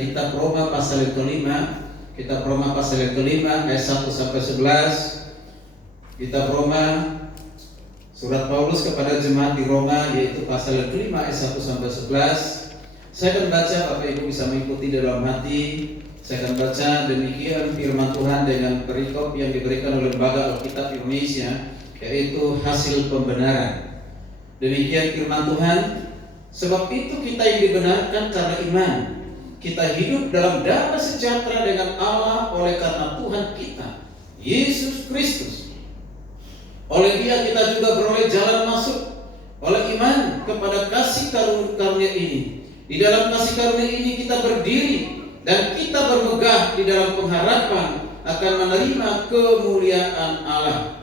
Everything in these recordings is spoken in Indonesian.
Kitab Roma pasal yang kelima, Kitab Roma pasal yang kelima ayat 1 sampai 11. Kitab Roma, surat Paulus kepada jemaat di Roma, yaitu pasal yang kelima ayat 1 sampai 11. Saya akan baca, Bapak Ibu bisa mengikuti dalam hati. Saya akan baca demikian firman Tuhan dengan perikop yang diberikan oleh Lembaga Alkitab Indonesia, yaitu hasil pembenaran. Demikian firman Tuhan. Sebab itu kita yang dibenarkan karena iman, kita hidup dalam damai sejahtera dengan Allah oleh karena Tuhan kita, Yesus Kristus. Oleh Dia kita juga beroleh jalan masuk oleh iman kepada kasih karunia ini. Di dalam kasih karunia ini kita berdiri dan kita bermegah di dalam pengharapan akan menerima kemuliaan Allah.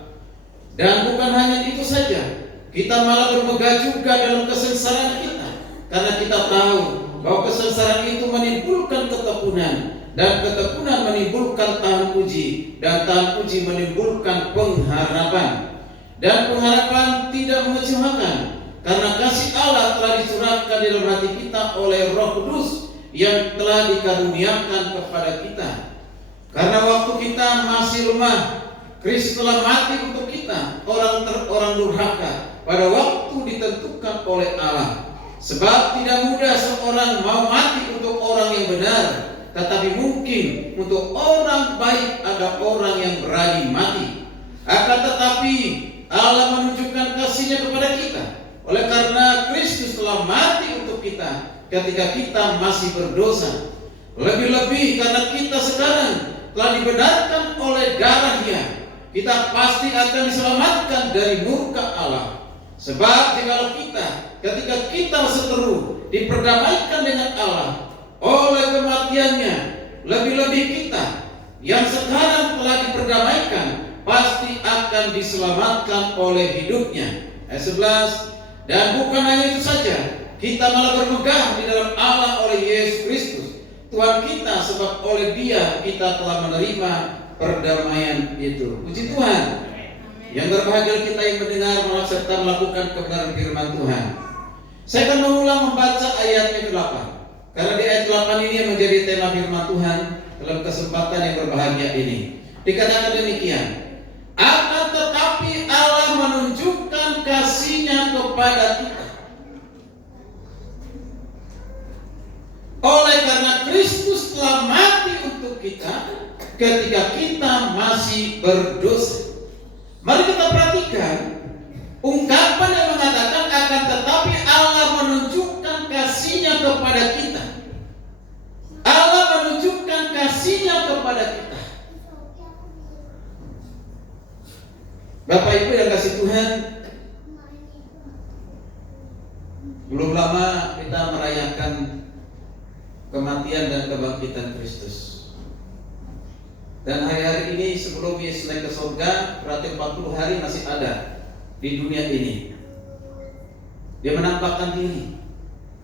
Dan bukan hanya itu saja, kita malah bermegah juga dalam kesengsaraan kita, karena kita tahu bahwa kesengsaraan itu menimbulkan ketekunan, dan ketekunan menimbulkan tahan uji, dan tahan uji menimbulkan pengharapan. Dan pengharapan tidak mengecewakan, karena kasih Allah telah dicurahkan di dalam hati kita oleh Roh Kudus yang telah dikaruniakan kepada kita. Karena waktu kita masih lemah, Kristus telah mati untuk kita, orang durhaka, pada waktu ditentukan oleh Allah. Sebab tidak mudah seorang mau mati untuk orang yang benar, tetapi mungkin untuk orang baik ada orang yang berani mati. Akan tetapi Allah menunjukkan kasih-Nya kepada kita, oleh karena Kristus telah mati untuk kita ketika kita masih berdosa. Lebih-lebih karena kita sekarang telah dibenarkan oleh darah-Nya, kita pasti akan diselamatkan dari murka Allah. Sebab jikalau kita ketika kita seteru diperdamaikan dengan Allah oleh kematian-Nya, lebih-lebih kita yang sekarang telah diperdamaikan pasti akan diselamatkan oleh hidup-Nya. Ayat 11. Dan bukan hanya itu saja, kita malah bermegah di dalam Allah oleh Yesus Kristus Tuhan kita, sebab oleh Dia kita telah menerima perdamaian itu. Puji Tuhan. Yang berbahagia kita yang mendengar serta melakukan kebenaran firman Tuhan. Saya akan mengulang membaca ayat yang ke-8, karena di ayat 8 ini yang menjadi tema firman Tuhan dalam kesempatan yang berbahagia ini. Dikatakan demikian, akan tetapi Allah menunjukkan kasih-Nya kepada kita oleh karena Kristus telah mati untuk kita ketika kita masih berdosa. Mari kita perhatikan ungkapan yang mengatakan akan tetapi Allah menunjukkan kasih-Nya kepada kita. Allah menunjukkan kasih-Nya kepada kita. Bapak Ibu yang kasih Tuhan, belum lama kita merayakan kematian dan kebangkitan Kristus. Dan hari-hari ini sebelum Yesus naik ke surga, berarti 40 hari masih ada di dunia ini. Dia menampakkan diri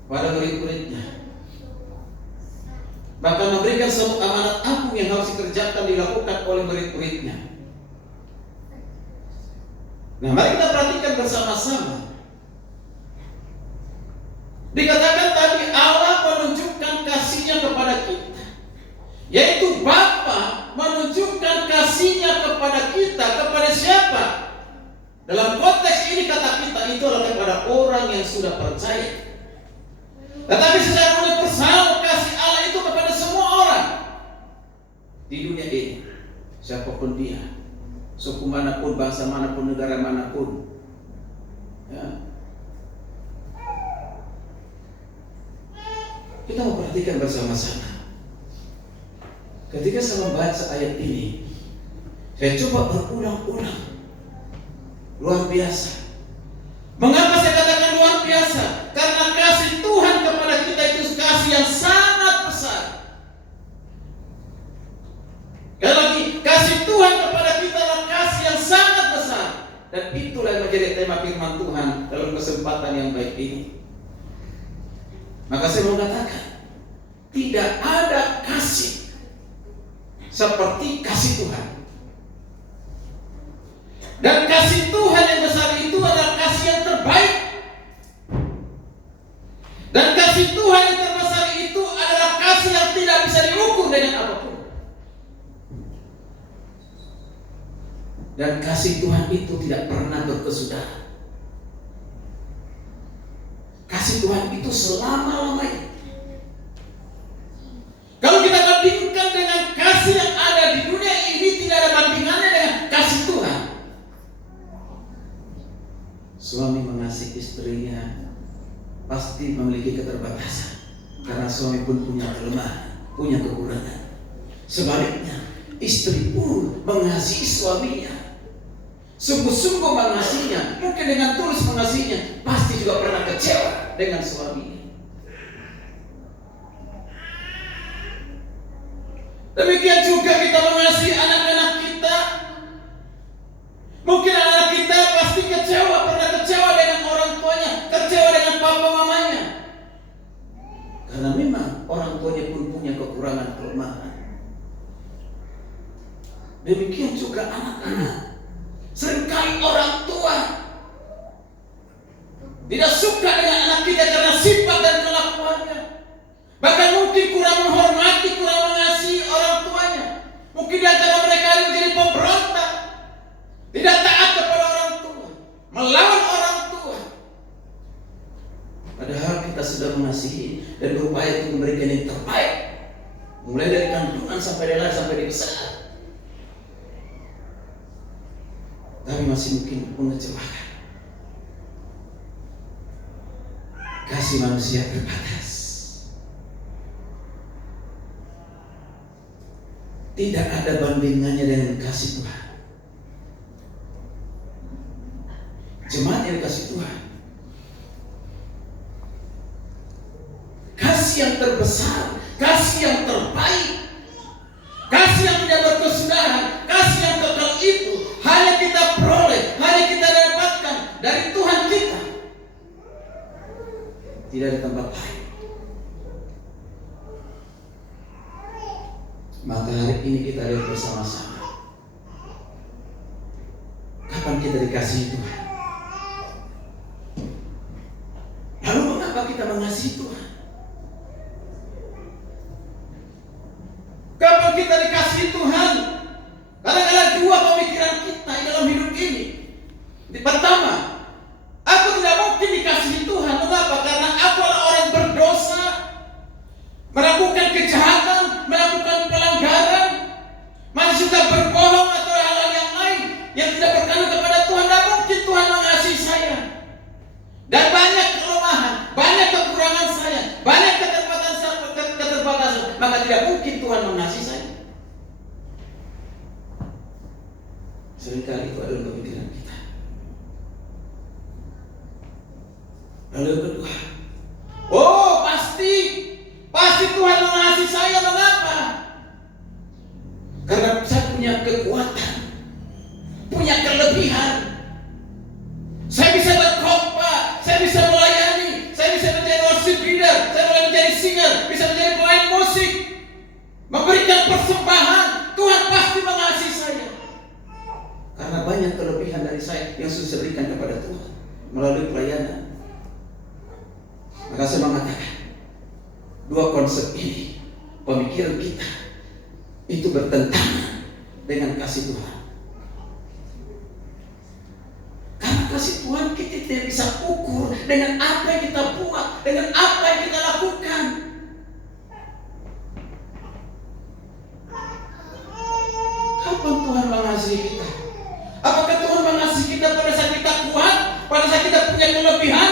pada murid-muridnya, bahkan memberikan suatu amanat agung yang harus dikerjakan, dilakukan oleh murid-muridnya. Nah, mari kita perhatikan bersama-sama. Dikatakan tadi Allah menunjukkan kasih-Nya kepada kita, yaitu Bapa menunjukkan kasih-Nya kepada kita. Kepada siapa? Dalam konteks ini kata kita itu adalah kepada orang yang sudah percaya. Tetapi secara universal kasih Allah itu kepada semua orang di dunia ini, siapapun dia, suku manapun, bangsa manapun, negara manapun. Ya. Kita memperhatikan bersama-sama. Ketika saya membaca ayat ini, saya coba berulang-ulang. Luar biasa. Mengapa saya katakan luar biasa? Karena kasih Tuhan kepada kita itu kasih yang sangat besar. Sekali lagi, kasih Tuhan kepada kita adalah kasih yang sangat besar. Dan itulah yang menjadi tema firman Tuhan dalam kesempatan yang baik ini. Maka saya mau katakan, tidak ada kasih seperti kasih Tuhan. Dan kasih Tuhan yang besar itu adalah kasih yang terbaik. Dan kasih Tuhan yang terbesar itu adalah kasih yang tidak dengan apapun. Dan kasih Tuhan itu tidak pernah berkesudahan. Kasih Tuhan itu selama-lamanya. Kalau kita bandingkan dengan kasih yang ada di dunia ini, tidak ada bandingannya dengan kasih Tuhan. Suami mengasihi istrinya pasti memiliki keterbatasan, karena suami pun punya kelemahan, punya kekurangan. Sebaliknya, istri pun mengasihi suaminya, sungguh-sungguh mengasihinya, mungkin dengan tulus mengasihinya, pasti juga pernah kecewa dengan suaminya. Demikian juga kita mengasihi anak-anak kita. Mungkin anak kita pasti pernah kecewa dengan orang tuanya, kecewa dengan papa mamanya, karena memang orang tuanya pun punya kekurangan kelemahan. Demikian juga anak-anak. Seringkali orang tua tidak suka dengan anak kita karena sifat dan kelakuannya. Bahkan mungkin kurang menghormati, kurang mengasihi orang tuanya. Mungkin di antara mereka ada menjadi pemberontak, tidak taat kepada orang tua, melawan orang tua. Padahal kita sudah mengasihi dan berupaya untuk memberikan yang terbaik, mulai dari kandungan sampai dewasa sampai dewasa. Tapi masih mungkin mengecewakan. Kasih manusia terbatas. Tidak ada bandingannya dengan kasih Tuhan. Jemaat yang dikasih Tuhan, kasih yang terbesar, kasih yang terbaik, kasih yang tidak berkesudahan, kasih yang kekal itu hanya kita peroleh, hanya kita dapatkan dari Tuhan kita, tidak di tempat lain. Maka hari ini kita lihat bersama-sama, kapan kita dikasihi Tuhan? Lalu mengapa kita mengasihi Tuhan? Kapan kita dikasihi Tuhan? Kadang-kadang dua pemikiran kita di dalam hidup ini. Pertama, aku tidak mungkin dikasihi Tuhan. Mengapa? Karena aku adalah orang berdosa, melakukan kejahatan, melakukan pelanggaran, masih suka berbohong atau hal-hal yang lain yang tidak berkenan kepada Tuhan. Tidak mungkin Tuhan mengasihi saya. Dan banyak kelemahan, banyak kekurangan saya, banyak keterbatasan, maka tidak mungkin Tuhan mengasihi saya. Seringkali itu adalah pemikiran kita. Lalu yang kedua, oh pasti Tuhan mengasihi saya. Mengapa? Karena saya punya kekuatan, punya kelebihan. Saya bisa berkhotbah, saya bisa melayani, saya bisa menjadi worship leader, saya boleh menjadi singer, bisa menjadi pemain musik, memberikan persembahan. Tuhan pasti mengasihi saya karena banyak kelebihan dari saya yang sudah saya berikan kepada Tuhan melalui pelayanan. Maka saya mengatakan, dua konsep ini, pemikiran kita itu bertentangan dengan kasih Tuhan. Karena kasih Tuhan kita tidak bisa ukur dengan apa yang kita buat, dengan apa yang kita lakukan. Kapan Tuhan mengasihi kita? Apakah Tuhan mengasihi kita pada saat kita kuat, pada saat kita punya kelebihan,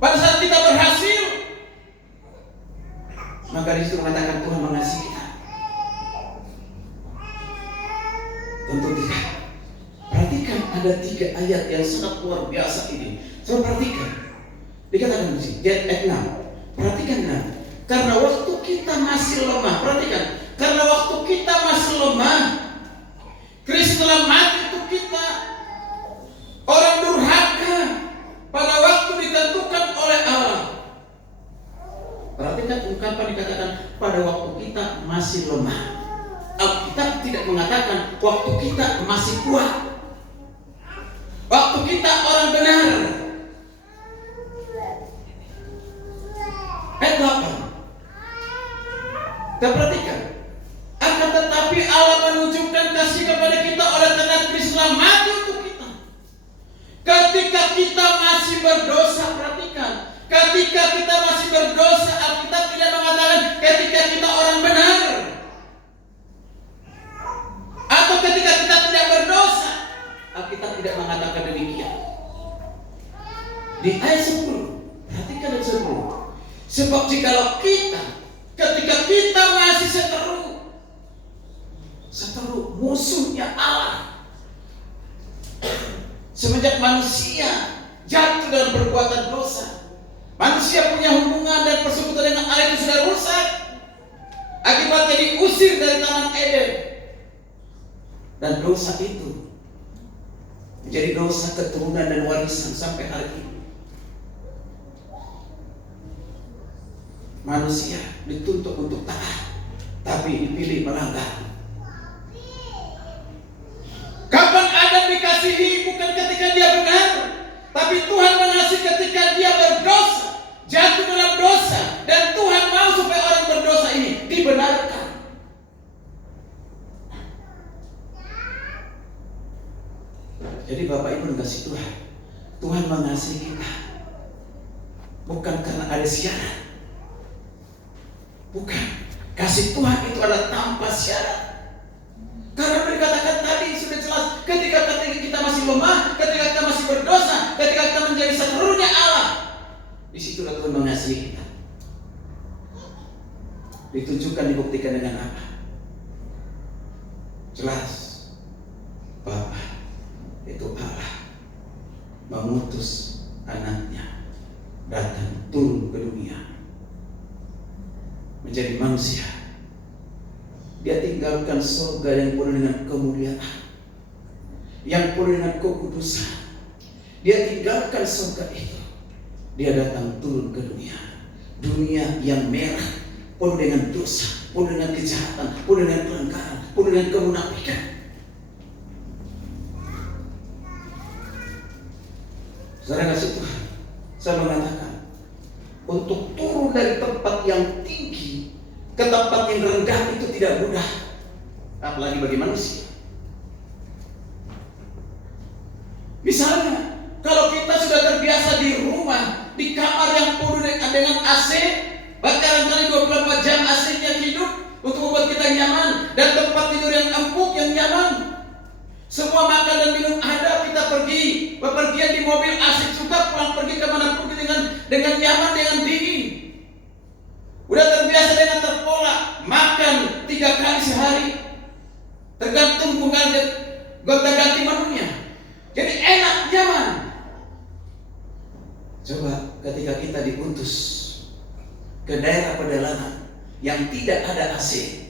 pada saat kita berhasil? Maka disitu mengatakan Tuhan mengasihi kita. Tentu tidak. Perhatikan, ada 3 ayat yang sangat luar biasa ini. Coba perhatikan. Dikatakan di sini, ayat 6. Perhatikan 6. Karena waktu kita masih lemah. Perhatikan. Karena waktu kita masih lemah, Kristus telah mati untuk kita. Orang durhaka pada waktu ditentukan oleh Allah. Perhatikan ungkapan dikatakan pada waktu kita masih lemah. Alkitab tidak mengatakan waktu kita masih kuat, waktu kita orang benar. Ayat 8. Kita perhatikan. Akan tetapi Allah menunjukkan kasih kepada kita oleh karena Kristuslah mati untuk kita. Ketika kita masih berdosa, perhatikan. Ketika kita masih berdosa, Alkitab tidak mengatakan ketika kita orang benar. Atau ketika kita tidak berdosa, Alkitab tidak mengatakan demikian. Di ayat 10, perhatikan ayat 10. Sebab jikalau kita, ketika kita masih seteru musuhnya Allah, semenjak manusia jatuh dalam perbuatan dosa, manusia punya hubungan dan persekutuan dengan Allah itu sudah rusak. Akibatnya diusir dari Taman Eden. Dan dosa itu menjadi dosa keturunan dan warisan sampai hari ini. Manusia dituntut untuk taat, tapi dipilih melanggar. Kapan Adam dikasihi? Bukan ketika dia benar, tapi Tuhan mengasihi ketika dia berdosa, jatuh dalam dosa, dan Tuhan mau supaya orang berdosa ini dibenarkan. Jadi Bapak Ibu mengasihi Tuhan, Tuhan mengasihi kita bukan karena ada syarat. Bukan. Kasih Tuhan itu adalah tanpa syarat. Karena dikatakan tadi sudah jelas, ketika kita masih lemah, ketika kita masih berdosa, ketika kita menjadi seterunya Allah, di situ Tuhan mengasihi kita. Ditunjukkan, dibuktikan dengan apa? Jelas, Bapa itu Allah mengutus anaknya datang turun ke dunia menjadi manusia. Dia tinggalkan surga yang penuh dengan kemuliaan, yang penuh dengan kekudusan. Dia tinggalkan surga itu. Dia datang turun ke dunia, dunia yang merah, penuh dengan dosa, penuh dengan kejahatan, penuh dengan pelanggaran, penuh dengan kemunafikan. Saudara kasih Tuhan, saya mengatakan, untuk turun dari tempat yang tinggi ke tempat yang rendah itu tidak mudah, apalagi bagi manusia. Misalnya, kalau kita sudah terbiasa di rumah, di kamar yang penuh dengan AC, bahkan kali 24 jam AC-nya hidup untuk membuat kita nyaman, dan tempat tidur yang empuk, yang nyaman, semua makan dan minum ada, kita pergi bepergian di mobil asik juga, pulang pergi kemanapun dengan nyaman, dengan dingin. Udah terbiasa dengan terpola, makan 3 kali sehari, tergantung gonta-ganti menunya. Jadi enak, nyaman. Coba ketika kita diutus ke daerah pedalaman yang tidak ada AC,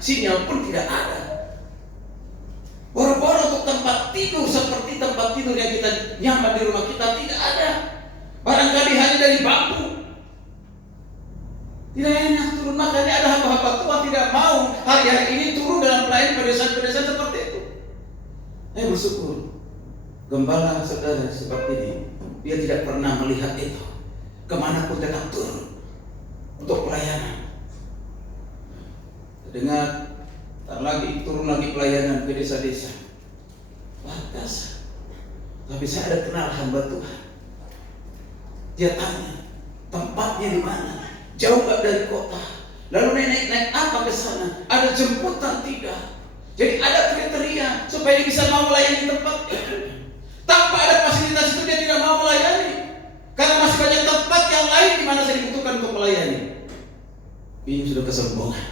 sinyal pun tidak ada, boro-boro untuk tempat tidur seperti tempat tidur yang kita nyaman di rumah kita tidak ada. Barangkali hanya dari bambu. Tidak enak turun, makanya ada hamba-hamba tua tidak mau hari-hari ini turun dalam pelayanan pedesaan-pedesaan seperti itu. Saya bersyukur gembala saudara seperti ini, dia tidak pernah melihat itu. Kemanapun tetap turun untuk pelayanan. Dengar, ntar lagi turun lagi pelayanan ke desa-desa. Luar biasa. Tapi saya ada kenal hamba Tuhan. Dia tanya, tempatnya di mana? Jauh nggak dari kota? Lalu naik apa ke sana? Ada jemputan tidak? Jadi ada kriteria supaya dia bisa mau melayani tempat itu. Tanpa ada fasilitas itu dia tidak mau melayani, karena masih banyak tempat yang lain di mana saya dibutuhkan untuk melayani. Ini sudah kesombongan.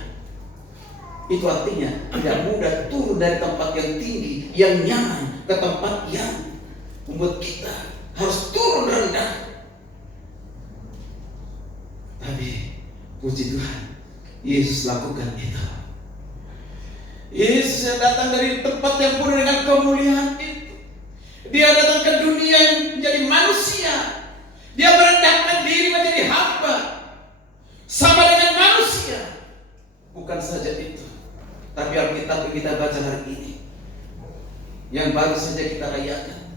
Itu artinya tidak mudah turun dari tempat yang tinggi, yang nyaman, ke tempat yang membuat kita harus turun rendah. Tapi puji Tuhan, Yesus lakukan itu. Yesus yang datang dari tempat yang penuh dengan kemuliaan itu, dia datang ke dunia yang menjadi manusia. Dia merendahkan diri menjadi hamba, sama dengan manusia. Bukan saja itu, tapi Alkitab yang kita baca hari ini, yang baru saja kita rayakan,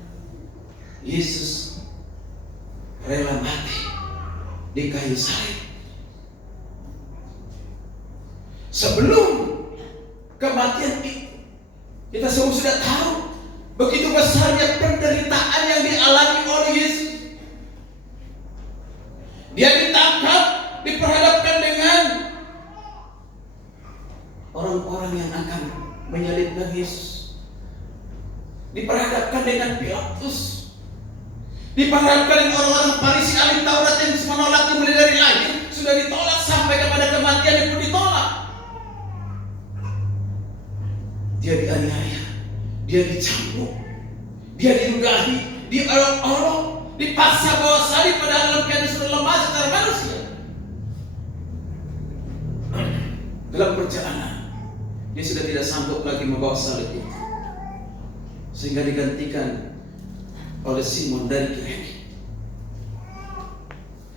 Yesus rela mati di kayu salib. Sebelum kematian itu, kita semua sudah tahu begitu besarnya penderitaan yang dialami oleh Yesus. Dia ditangkap, diperhadapkan dengan orang-orang yang akan menyalibkan Yesus, diperhadapkan dengan Pilatus, diperhadapkan dengan orang-orang Farisi ahli Taurat yang menolaknya mulai dari lahir, sudah ditolak sampai kepada kematian yang pun ditolak. Dia dianiaya, dia dicambuk, dia diludahi, diolok-olok, dipaksa bawa salib padahal dalam keadaan sudah lemah secara manusia. Dalam perjalanan dia sudah tidak sanggup lagi membawa salib itu, sehingga digantikan oleh Simon dari Kirene.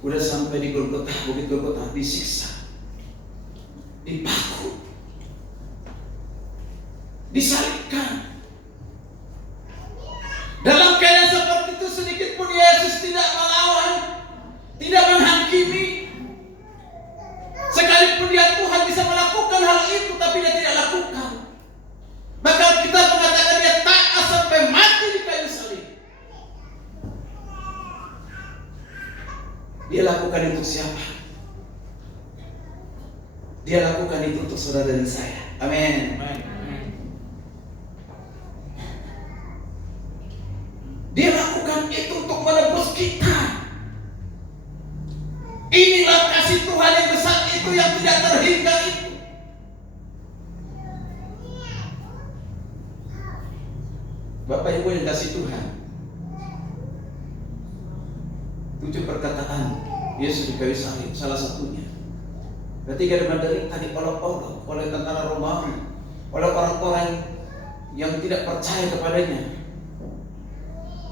Udah sampai di Golgota, bukit Golgota, disiksa, dipaku, disalibkan. Dalam keadaan seperti itu sedikit pun Yesus tidak melawan, tidak menghakimi. Sekalipun dia Tuhan bisa melakukan hal itu, tapi dia tidak lakukan. Bahkan kita mengatakan dia taat sampai mati di kayu salib. Dia lakukan itu untuk siapa? Dia lakukan itu untuk saudara dan saya. Amin. Dia lakukan itu untuk menebus kita. Inilah kasih Tuhan yang besar itu, yang tidak terhingga itu. Bapak Ibu yang kasih Tuhan, 7 perkataan Yesus di kayu salib, salah satunya ketika dia menderita diolok-olok oleh tentara Romawi, oleh orang-orang yang tidak percaya kepadanya.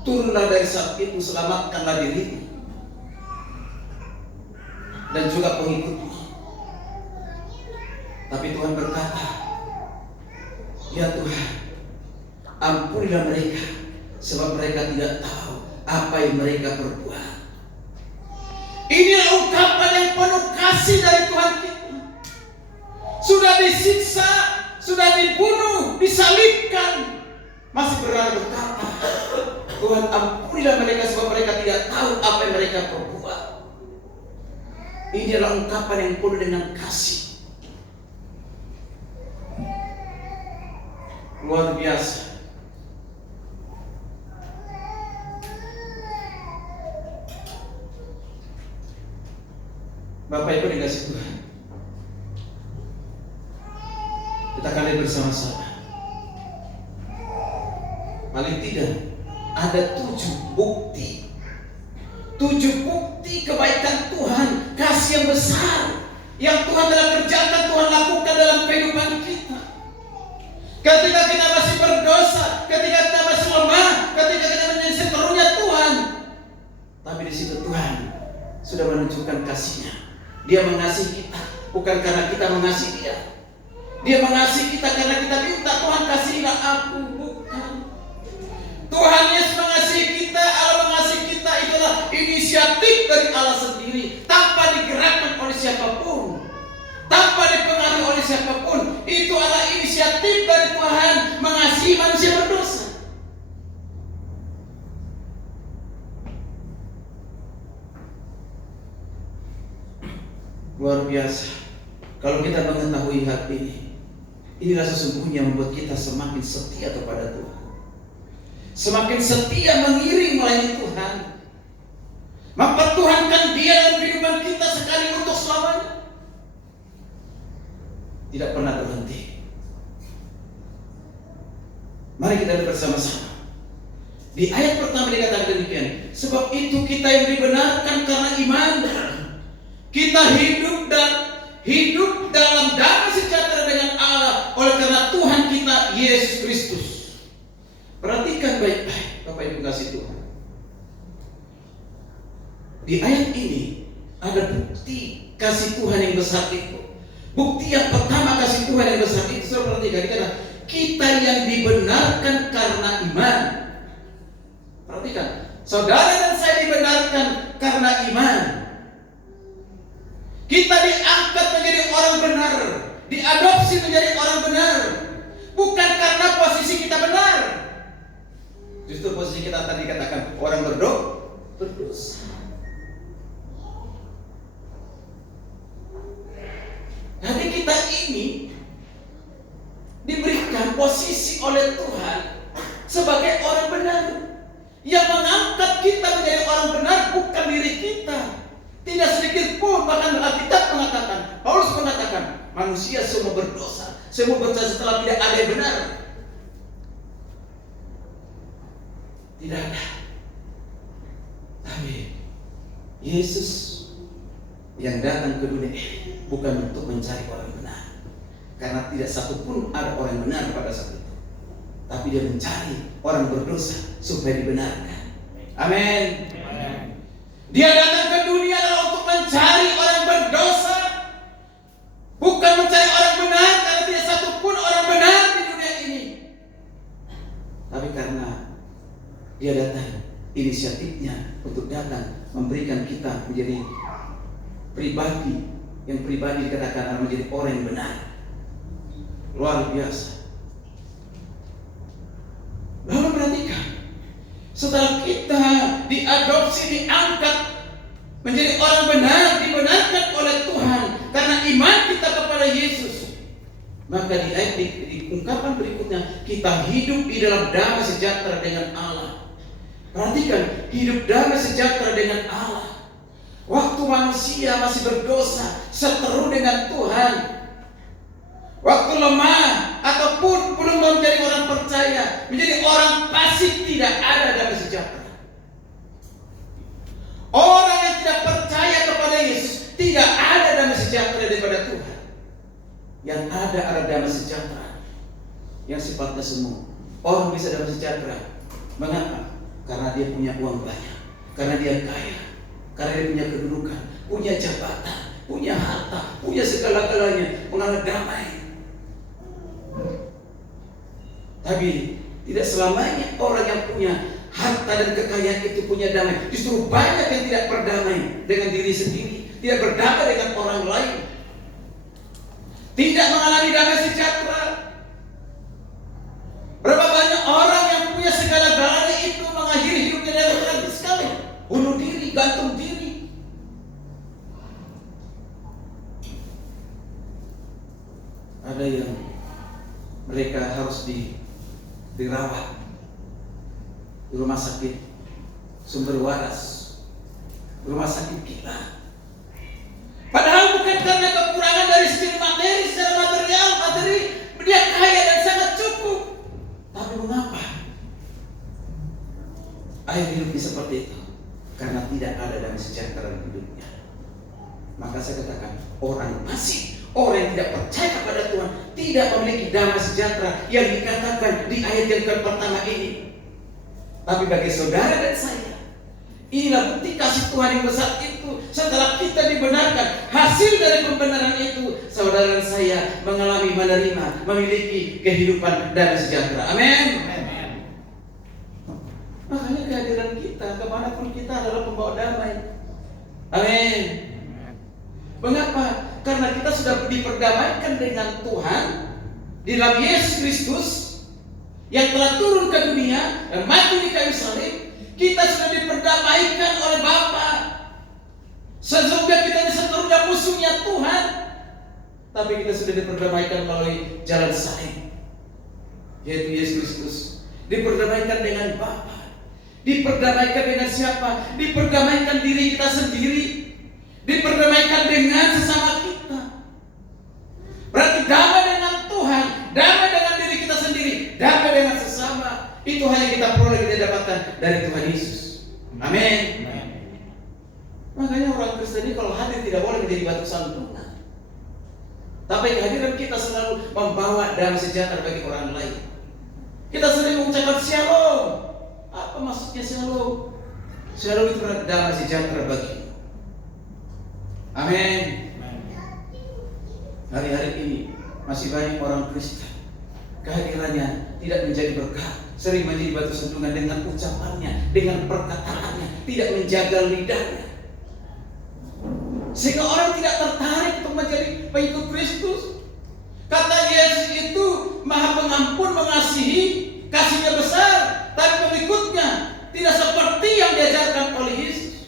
Turunlah dari salib itu, selamatkanlah dirimu dan juga pengikutmu. Tapi Tuhan berkata, ya Tuhan, ampunilah mereka, sebab mereka tidak tahu apa yang mereka perbuat. Inilah ungkapan yang penuh kasih dari Tuhan kita. Sudah disiksa, sudah dibunuh, disalibkan, masih berani berkata, Tuhan ampunilah mereka, sebab mereka tidak tahu apa yang mereka perbuat. Ini adalah ungkapan yang penuh dengan kasih. Luar biasa. Bapak Ibu dikasih Tuhan, kita kali bersama-sama. Paling tidak ada 7 bukti. 7 bukti kebaikan Tuhan, kasih yang besar yang Tuhan telah kerjakan, Tuhan lakukan dalam kehidupan kita. Ketika kita masih berdosa, ketika kita masih lemah, ketika kita menjadi seterunya Tuhan, tapi di situ Tuhan sudah menunjukkan kasih-Nya. Dia mengasihi kita bukan karena kita mengasihi Dia. Dia mengasihi kita karena kita minta, Tuhan kasihilah aku, bukan. Tuhan Yesus mengasihi kita, Allah mengasihi kita, itulah inisiatif dari Allah sendiri, tanpa digerakkan oleh siapapun, tanpa dipengaruhi oleh siapapun. Itu adalah inisiatif dari Tuhan mengasihi manusia berdosa. Luar biasa. Kalau kita mengetahui hal ini, inilah sesungguhnya membuat kita semakin setia kepada Tuhan, semakin setia mengiring melayani Tuhan, mempertuhankan Dia dalam kehidupan kita sekali untuk selamanya. Tidak pernah berhenti. Mari kita bersama-sama. Di ayat pertama dikatakan demikian, sebab itu kita yang dibenarkan karena iman, kita hidup dalam damai sejahtera dengan Allah oleh karena Tuhan kita Yesus Kristus. Perhatikan baik-baik, Bapak Ibu kasih Tuhan. Di ayat ini ada bukti kasih Tuhan yang besar itu. Bukti yang pertama kasih Tuhan yang besar itu, saudara perhatikan, dikatakan kita yang dibenarkan karena iman. Perhatikan, saudara dan saya dibenarkan karena iman. Kita diangkat menjadi orang benar, diadopsi kita benar. Justru posisi kita tadi katakan orang berdosa. Jadi kita ini diberikan posisi oleh Tuhan sebagai orang benar. Yang mengangkat kita menjadi orang benar bukan diri kita. Tidak sedikit pun, bahkan Alkitab mengatakan, Paulus mengatakan, manusia semua berdosa, semua berdosa setelah tidak ada yang benar. Tidak ada. Tapi Yesus yang datang ke dunia bukan untuk mencari orang benar, karena tidak satupun ada orang benar pada saat itu. Tapi dia mencari orang berdosa supaya dibenarkan. Amin. Dia datang ke dunia adalah untuk mencari orang berdosa, bukan mencari orang benar, karena tidak satupun orang benar di dunia ini. Tapi karena dia datang, inisiatifnya untuk datang memberikan kita menjadi pribadi yang pribadi dikatakan menjadi orang yang benar. Luar biasa. Lalu perhatikan, setelah kita diadopsi, diangkat menjadi orang benar, dibenarkan oleh Tuhan karena iman kita kepada Yesus, maka di ayat di ungkapan berikutnya kita hidup di dalam damai sejahtera dengan Allah. Perhatikan, hidup damai sejahtera dengan Allah. Waktu manusia masih berdosa, seteru dengan Tuhan, waktu lemah ataupun belum menjadi orang percaya, menjadi orang pasif, tidak ada damai sejahtera. Orang yang tidak percaya kepada Yesus, tidak ada damai sejahtera daripada Tuhan. Yang ada adalah damai sejahtera yang sifatnya semu. Orang bisa damai sejahtera. Mengapa? Karena dia punya uang banyak, karena dia kaya, karena dia punya kedudukan, punya jabatan, punya harta, punya segala-galanya, mengalami damai. Tapi tidak selamanya orang yang punya harta dan kekayaan itu punya damai. Justru banyak yang tidak berdamai dengan diri sendiri, tidak berdamai dengan orang lain, tidak mengalami damai sejahtera. Berapa banyak orang yang punya segala-galanya itu mengakhiri hidupnya dengan tragis sekali, bunuh diri, gantung diri. Ada yang mereka harus dirawat di rumah sakit Sumber Waras, rumah sakit kita. Padahal bukan karena kekurangan dari segi materi, secara materi dia kaya dan sangat cukup. Tapi mengapa akhir hidupnya seperti itu? Karena tidak ada damai sejahtera dalam hidupnya. Maka saya katakan, orang pasif, orang yang tidak percaya kepada Tuhan, tidak memiliki damai sejahtera yang dikatakan di ayat yang pertama ini. Tapi bagi saudara dan saya, inilah bukti kasih Tuhan yang besar itu. Setelah kita dibenarkan, hasil dari pembenaran itu, saudara dan saya mengalami, menerima, memiliki kehidupan damai sejahtera. Amin. Makanya kehadiran kita kemanapun kita adalah pembawa damai. Amin. Mengapa? Karena kita sudah diperdamaikan dengan Tuhan di dalam Yesus Kristus yang telah turun ke dunia dan mati di kayu salib. Kita sudah diperdamaikan oleh Bapa. Sesungguhnya kita seluruhnya musuhnya Tuhan, tapi kita sudah diperdamaikan melalui jalan salib, yaitu Yesus Kristus. Diperdamaikan dengan Bapa. Diperdamaikan dengan siapa? Diperdamaikan diri kita sendiri, diperdamaikan dengan sesama kita. Berarti damai dengan Tuhan, damai dengan diri kita sendiri, damai dengan sesama. Itu hanya kita peroleh, kita dapatkan dari Tuhan Yesus. Amin. Makanya orang Kristen ini kalau hadir tidak boleh menjadi batu sandungan. Tapi kehadiran kita selalu membawa damai sejahtera bagi orang lain. Kita sering mengucapkan shalom. Apa maksudnya shalom? Shalom itu berarti damai sejahtera bagi. Amin. Hari-hari ini masih banyak orang Kristen, kehadirannya tidak menjadi berkat, sering menjadi batu sandungan dengan ucapannya, dengan perkataannya, tidak menjaga lidahnya, sehingga orang tidak tertarik untuk menjadi pengikut Kristus. Kata Yesus itu Maha Pengampun, mengasihi, kasihnya besar, tapi pengikutnya tidak seperti yang diajarkan oleh Yesus.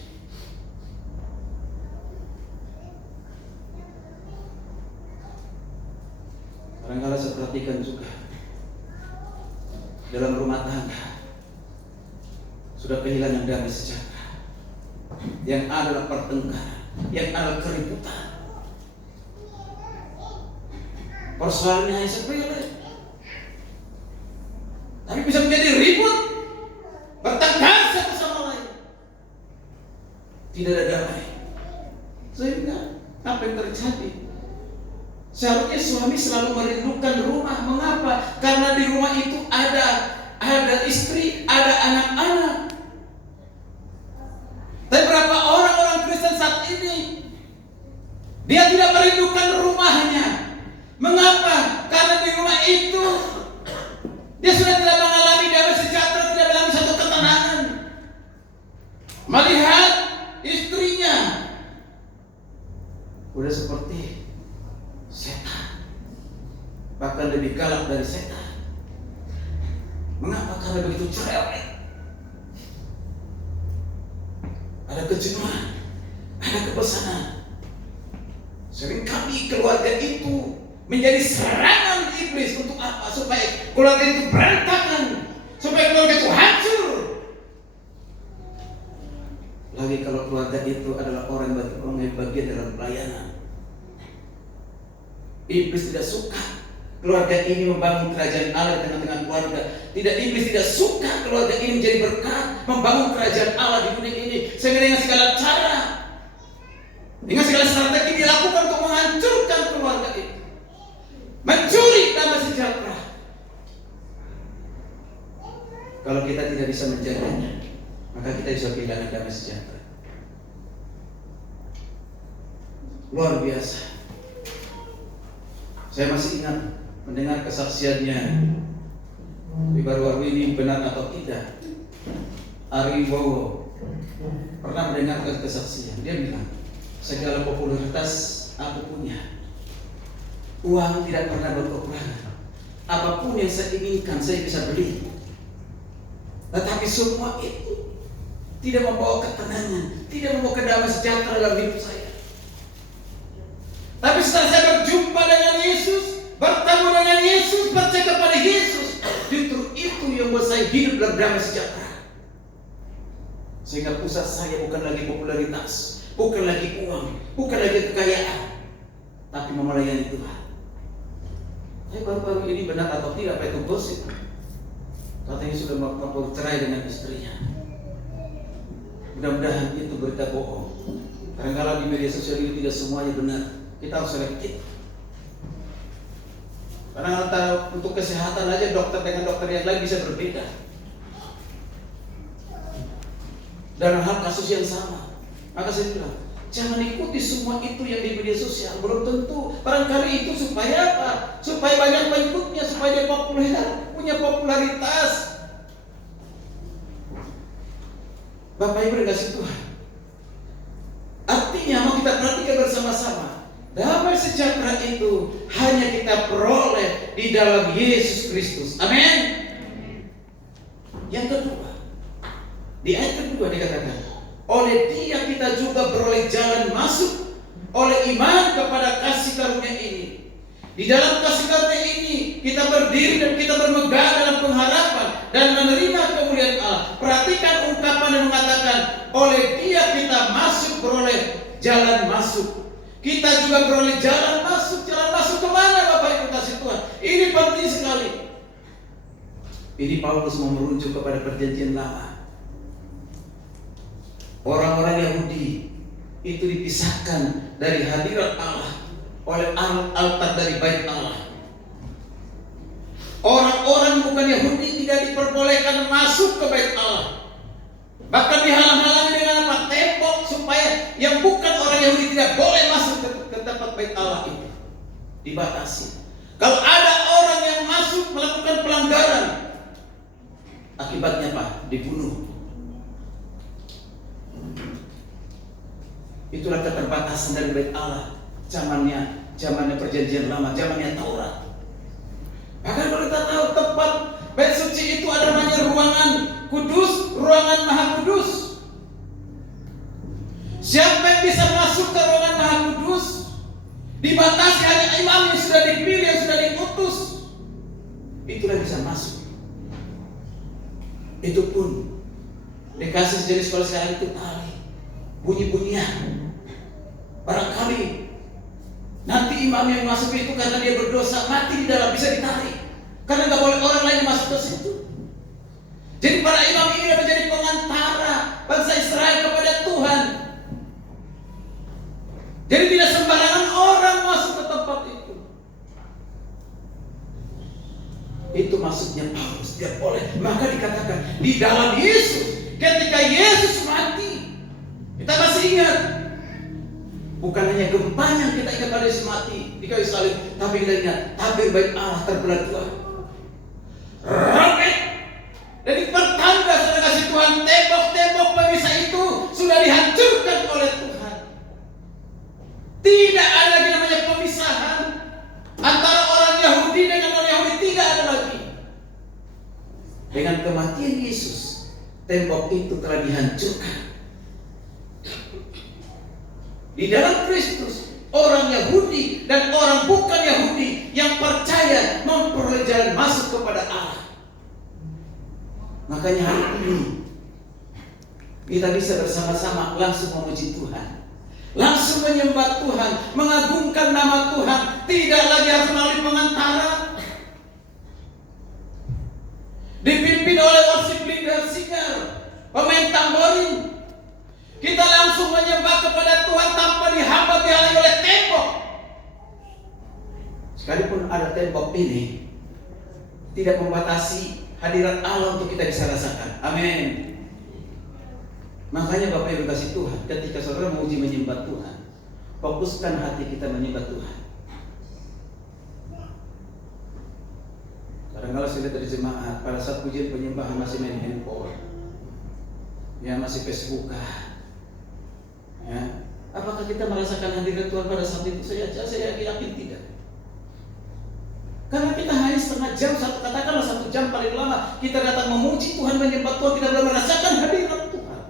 Kadang-kadang saya perhatikan juga dalam rumah tangga sudah kehilangan damai sejahtera. Yang ada adalah pertengkaran, yang ada keributan. Persoalannya hanya sepele, tapi bisa menjadi ribut, bertengkar satu sama lain. Tidak ada damai. Sehingga apa yang terjadi? Seharusnya suami selalu merindukan rumah. Mengapa? Karena di rumah itu ada istri, ada anak-anak. Tapi berapa orang Kristen saat ini dia tidak merindukan rumahnya. Mengapa? Karena di rumah itu dia sudah tidak mengalami damai sejahtera, tidak mengalami satu ketenangan. Melihat istrinya udah seperti setan, bahkan lebih galak dari setan. Mengapa? Karena begitu cerewet. Ada kejenuhan, ada kebosanan. Seringkali keluarga itu menjadi serangan iblis. Untuk apa? Supaya keluarga itu berantakan, supaya keluarga itu hancur. Lagi kalau keluarga itu adalah orang yang bagian dalam pelayanan. Iblis tidak suka keluarga ini membangun kerajaan Allah di tengah-tengah keluarga. Iblis tidak suka keluarga ini menjadi berkat, membangun kerajaan Allah di dunia ini. Sehingga dengan segala cara, dengan segala strategi dilakukan untuk menghancurkan keluarga itu, mencuri damai sejahtera. Kalau kita tidak bisa menjaganya, maka kita bisa kehilangan damai sejahtera. Luar biasa. Saya masih ingat mendengar kesaksiannya di baru-baru ini, benar atau tidak, Ari Bowo pernah mendengar kesaksian. Dia bilang, segala popularitas aku punya, uang tidak pernah berkekurangan. Apapun yang saya inginkan saya bisa beli. Tetapi semua itu tidak membawa ketenangan, tidak membawa kedamaian sejahtera dalam hidup saya. Tapi setelah saya berjumpa dengan Yesus, bertemu dengan Yesus, percaya kepada Yesus, justru itu yang membuat saya hidup dalam damai sejahtera. Sehingga pusat saya bukan lagi popularitas, bukan lagi uang, bukan lagi kekayaan, tapi melayani Tuhan. Saya baru-baru ini benar atau tidak, apa itu gosip? Katanya sudah bercerai dengan istrinya. Mudah-mudahan itu berita bohong. Kadang-kadang di media sosial ini tidak semuanya benar. Kita harus selektif. Karena untuk kesehatan aja dokter dengan dokter yang lain bisa berbeda. Dalam hal kasus yang sama. Maka saya bilang, jangan ikuti semua itu yang di media sosial. Belum tentu. Barangkali itu supaya apa? Supaya banyak pengikutnya, supaya dia populer, punya popularitas. Bapak Ibu dikasih Tuhan. Artinya mau kita perhatikan bersama-sama. Damai sejahtera itu hanya kita peroleh di dalam Yesus Kristus. Amin. Yang kedua, di ayat kedua dikatakan, oleh Dia kita juga beroleh jalan masuk oleh iman kepada kasih karunia ini. Di dalam kasih karunia ini kita berdiri dan kita bermegah dalam pengharapan dan menerima kemuliaan Allah. Perhatikan ungkapan yang mengatakan, oleh Dia kita masuk beroleh jalan masuk. Kita juga beroleh jalan masuk. Jalan masuk kemana Bapak Ibu kasih Tuhan? Ini penting sekali. Ini Paulus mau merujuk kepada perjanjian lama. Orang-orang Yahudi itu dipisahkan dari hadirat Allah oleh altar dari bait Allah. Orang-orang bukan Yahudi tidak diperbolehkan masuk ke bait Allah. Bahkan dihalang-halangi dengan apa? Tembok, supaya yang bukan orang Yahudi tidak boleh masuk ke tempat bait Allah itu. Dibatasi. Kalau ada orang yang masuk melakukan pelanggaran, akibatnya apa? Dibunuh. Itulah keterbatasan dari bait Allah. Zamannya perjanjian lama, zamannya Taurat. Bahkan kalau kita tahu tempat Bait suci itu ada namanya ruangan kudus, ruangan maha kudus. Siapa yang bisa masuk ke ruangan maha kudus? Dibatasi hanya imam yang sudah dipilih, yang sudah diutus. Itulah bisa masuk. Itu pun dikasih jenis kalau sekarang itu tali, bunyi-bunyian. Barangkali nanti imam yang masuk itu karena dia berdosa mati di dalam, bisa ditarik. Karena nggak boleh orang lain masuk ke situ. Jadi para imam ini menjadi pengantara bangsa Israel kepada Tuhan. Jadi tidak sembarangan orang masuk ke tempat itu. Itu maksudnya Paulus, dia boleh. Maka dikatakan di dalam Yesus, ketika Yesus mati, kita masih ingat. Bukan hanya gempanya kita ingat pada Yesus mati di kayu salib, tapi kita ingat tabir baik Allah terbelah dua. Robek. Jadi pertanda sudah kasih Tuhan, tembok-tembok pemisah itu sudah dihancurkan oleh Tuhan. Tidak ada lagi namanya pemisahan antara orang Yahudi dengan orang Yahudi, tidak ada lagi. Dengan kematian Yesus, tembok itu telah dihancurkan. Di dalam Kristus, orang Yahudi dan orang bukan Yahudi yang percaya memperoleh jalan masuk kepada Allah. Makanya hari ini kita bisa bersama-sama langsung memuji Tuhan, langsung menyembah Tuhan, mengagungkan nama Tuhan. Tidak lagi harus melalui pengantara, dipimpin oleh worship leader, singer, pemain tamborin. Kita langsung menyembah kepada Tuhan tanpa dihalangi oleh tembok. Sekalipun ada tembok ini, tidak membatasi hadirat Allah untuk kita bisa rasakan. Amin. Makanya Bapak Ibu kasih Tuhan, ketika saudara menguji menyembah Tuhan, fokuskan hati kita menyembah Tuhan. Kadang-kadang saya lihat dari jemaat pada saat pujian penyembahan masih main handphone, ya masih Facebookan. Ya. Apakah kita merasakan hadirat Tuhan pada saat itu? Saya yakin tidak. Karena kita hanya setengah jam, katakanlah 1 jam paling lama, kita datang memuji Tuhan, menyembah Tuhan, kita belum merasakan hadirat Tuhan.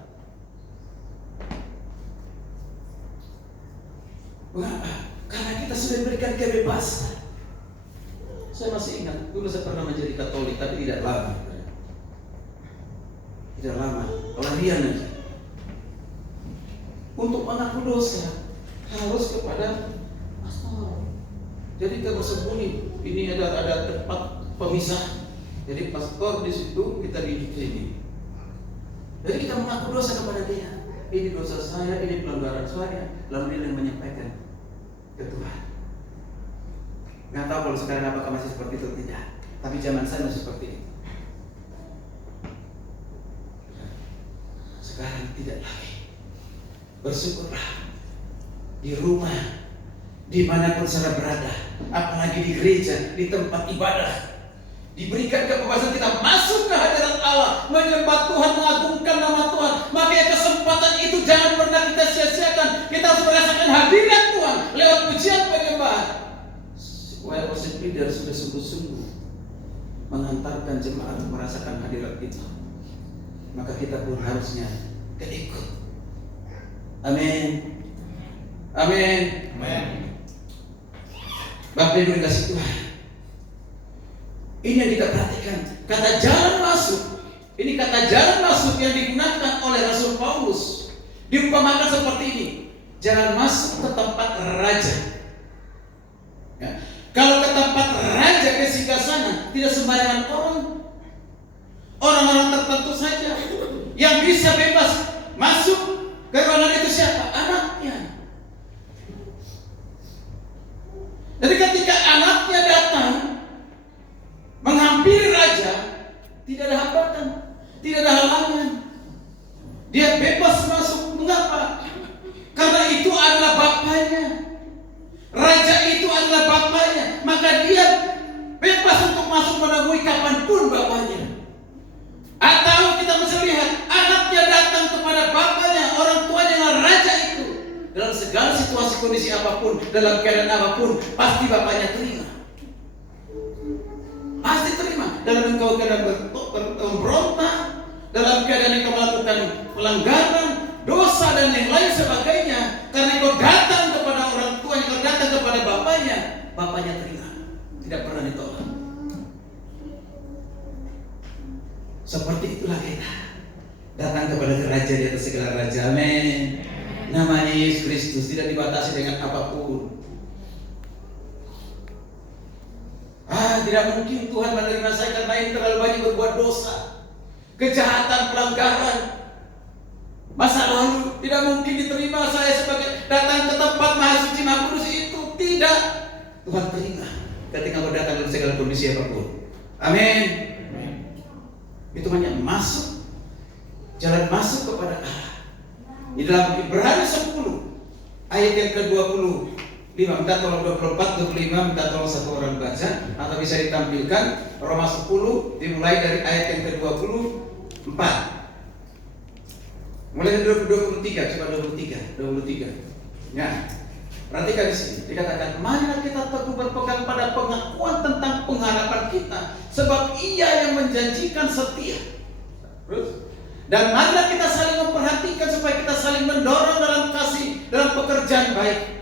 Mengapa? Karena kita sudah diberikan kebebasan. Saya masih ingat, dulu saya pernah menjadi Katolik, tapi tidak lama. Tidak lama, pelarian aja. Untuk mengaku dosa harus kepada pastor. Jadi kita bersembunyi. Ini ada tempat pemisah. Jadi pastor di situ, kita di sini. Jadi kita mengaku dosa kepada dia. Ini dosa saya, ini pelanggaran saya. Lalu dia yang menyampaikan ke Tuhan. Nggak tahu kalau sekarang apakah masih seperti itu, tidak. Tapi zaman saya masih seperti itu. Sekarang tidak lagi. Bersyukurlah di rumah, dimanapun saudara berada, apalagi di gereja, di tempat ibadah, diberikan kebebasan kita masuk ke hadirat Allah, menyembah Tuhan, mengagungkan nama Tuhan. Makanya kesempatan itu jangan pernah kita sia-siakan. Kita harus merasakan hadirat Tuhan lewat pujian penyembahan. Supaya worship leader sudah sungguh-sungguh mengantarkan jemaat merasakan hadirat itu, maka kita pun harusnya keikut. Amin. Amin. Amin. Bapak Ibu dikasih Tuhan, ini yang kita perhatikan. Kata jalan masuk, ini kata jalan masuk yang digunakan oleh Rasul Paulus diumpamakan seperti ini: jalan masuk ke tempat raja. Ya. Kalau ke tempat raja, ke singgasana, tidak sembarangan orang-orang tertentu saja yang bisa bebas masuk. Karena itu siapa? Anaknya. Jadi ketika anaknya datang menghampiri raja, tidak ada hambatan, tidak ada halangan. Dia bebas masuk. Mengapa? Karena itu adalah bapaknya. Raja itu adalah bapaknya. Maka dia bebas untuk masuk menemui kapanpun bapaknya. Atau kita bisa lihat anaknya datang kepada bapaknya, orang tuanya yang raja itu. Dalam segala situasi kondisi apapun, dalam keadaan apapun, pasti bapaknya terima. Pasti terima. dalam engkau kena memberontak, dalam keadaan engkau melakukan pelanggaran, dosa dan yang lain sebagainya, karena engkau datang kepada orang tua, engkau datang kepada bapaknya terima, tidak pernah ditolak. Seperti itulah kita datang kepada Raja di atas segala raja. Amin. Namanya Yesus Kristus, tidak dibatasi dengan apapun. Tidak mungkin Tuhan menerima saya karena ini terlalu banyak berbuat dosa, kejahatan, pelanggaran masa lalu. Tidak mungkin diterima saya sebagai datang ke tempat Maha Suci Maha Kudus itu. Tidak. Tuhan terima ketika kau datang dalam segala kondisi apapun. Amin. Itu hanya jalan masuk kepada Allah. Di dalam Ibrani 10 ayat yang ke-25, minta tolong 24, 25, minta tolong satu orang baca, atau bisa ditampilkan Roma 10 dimulai dari ayat yang ke-24. Mulai dari 23, coba 23. Ya. Perhatikan di sini, dikatakan, marilah kita teguh berpegang pada pengakuan tentang pengharapan kita, sebab Ia yang menjanjikan setia. Terus, dan marilah kita saling memperhatikan supaya kita saling mendorong dalam kasih, dalam pekerjaan baik.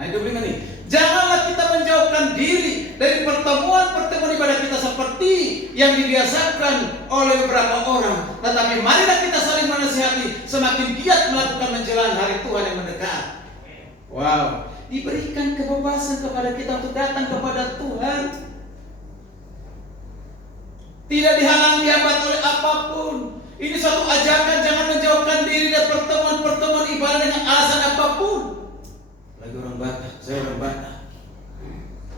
Nah, itu begini nih. Janganlah kita menjauhkan diri dari pertemuan ibadah kita seperti yang dibiasakan oleh beberapa orang, tetapi marilah kita saling menasihati semakin giat melakukan menjelang hari Tuhan yang mendekat. Wow, diberikan kebebasan kepada kita untuk datang kepada Tuhan. Tidak dihalangi hambat oleh apapun. Ini suatu ajakan, jangan menjauhkan diri dari pertemuan ibadah dengan alasan apapun. Lagi orang Batak, saya orang Batak.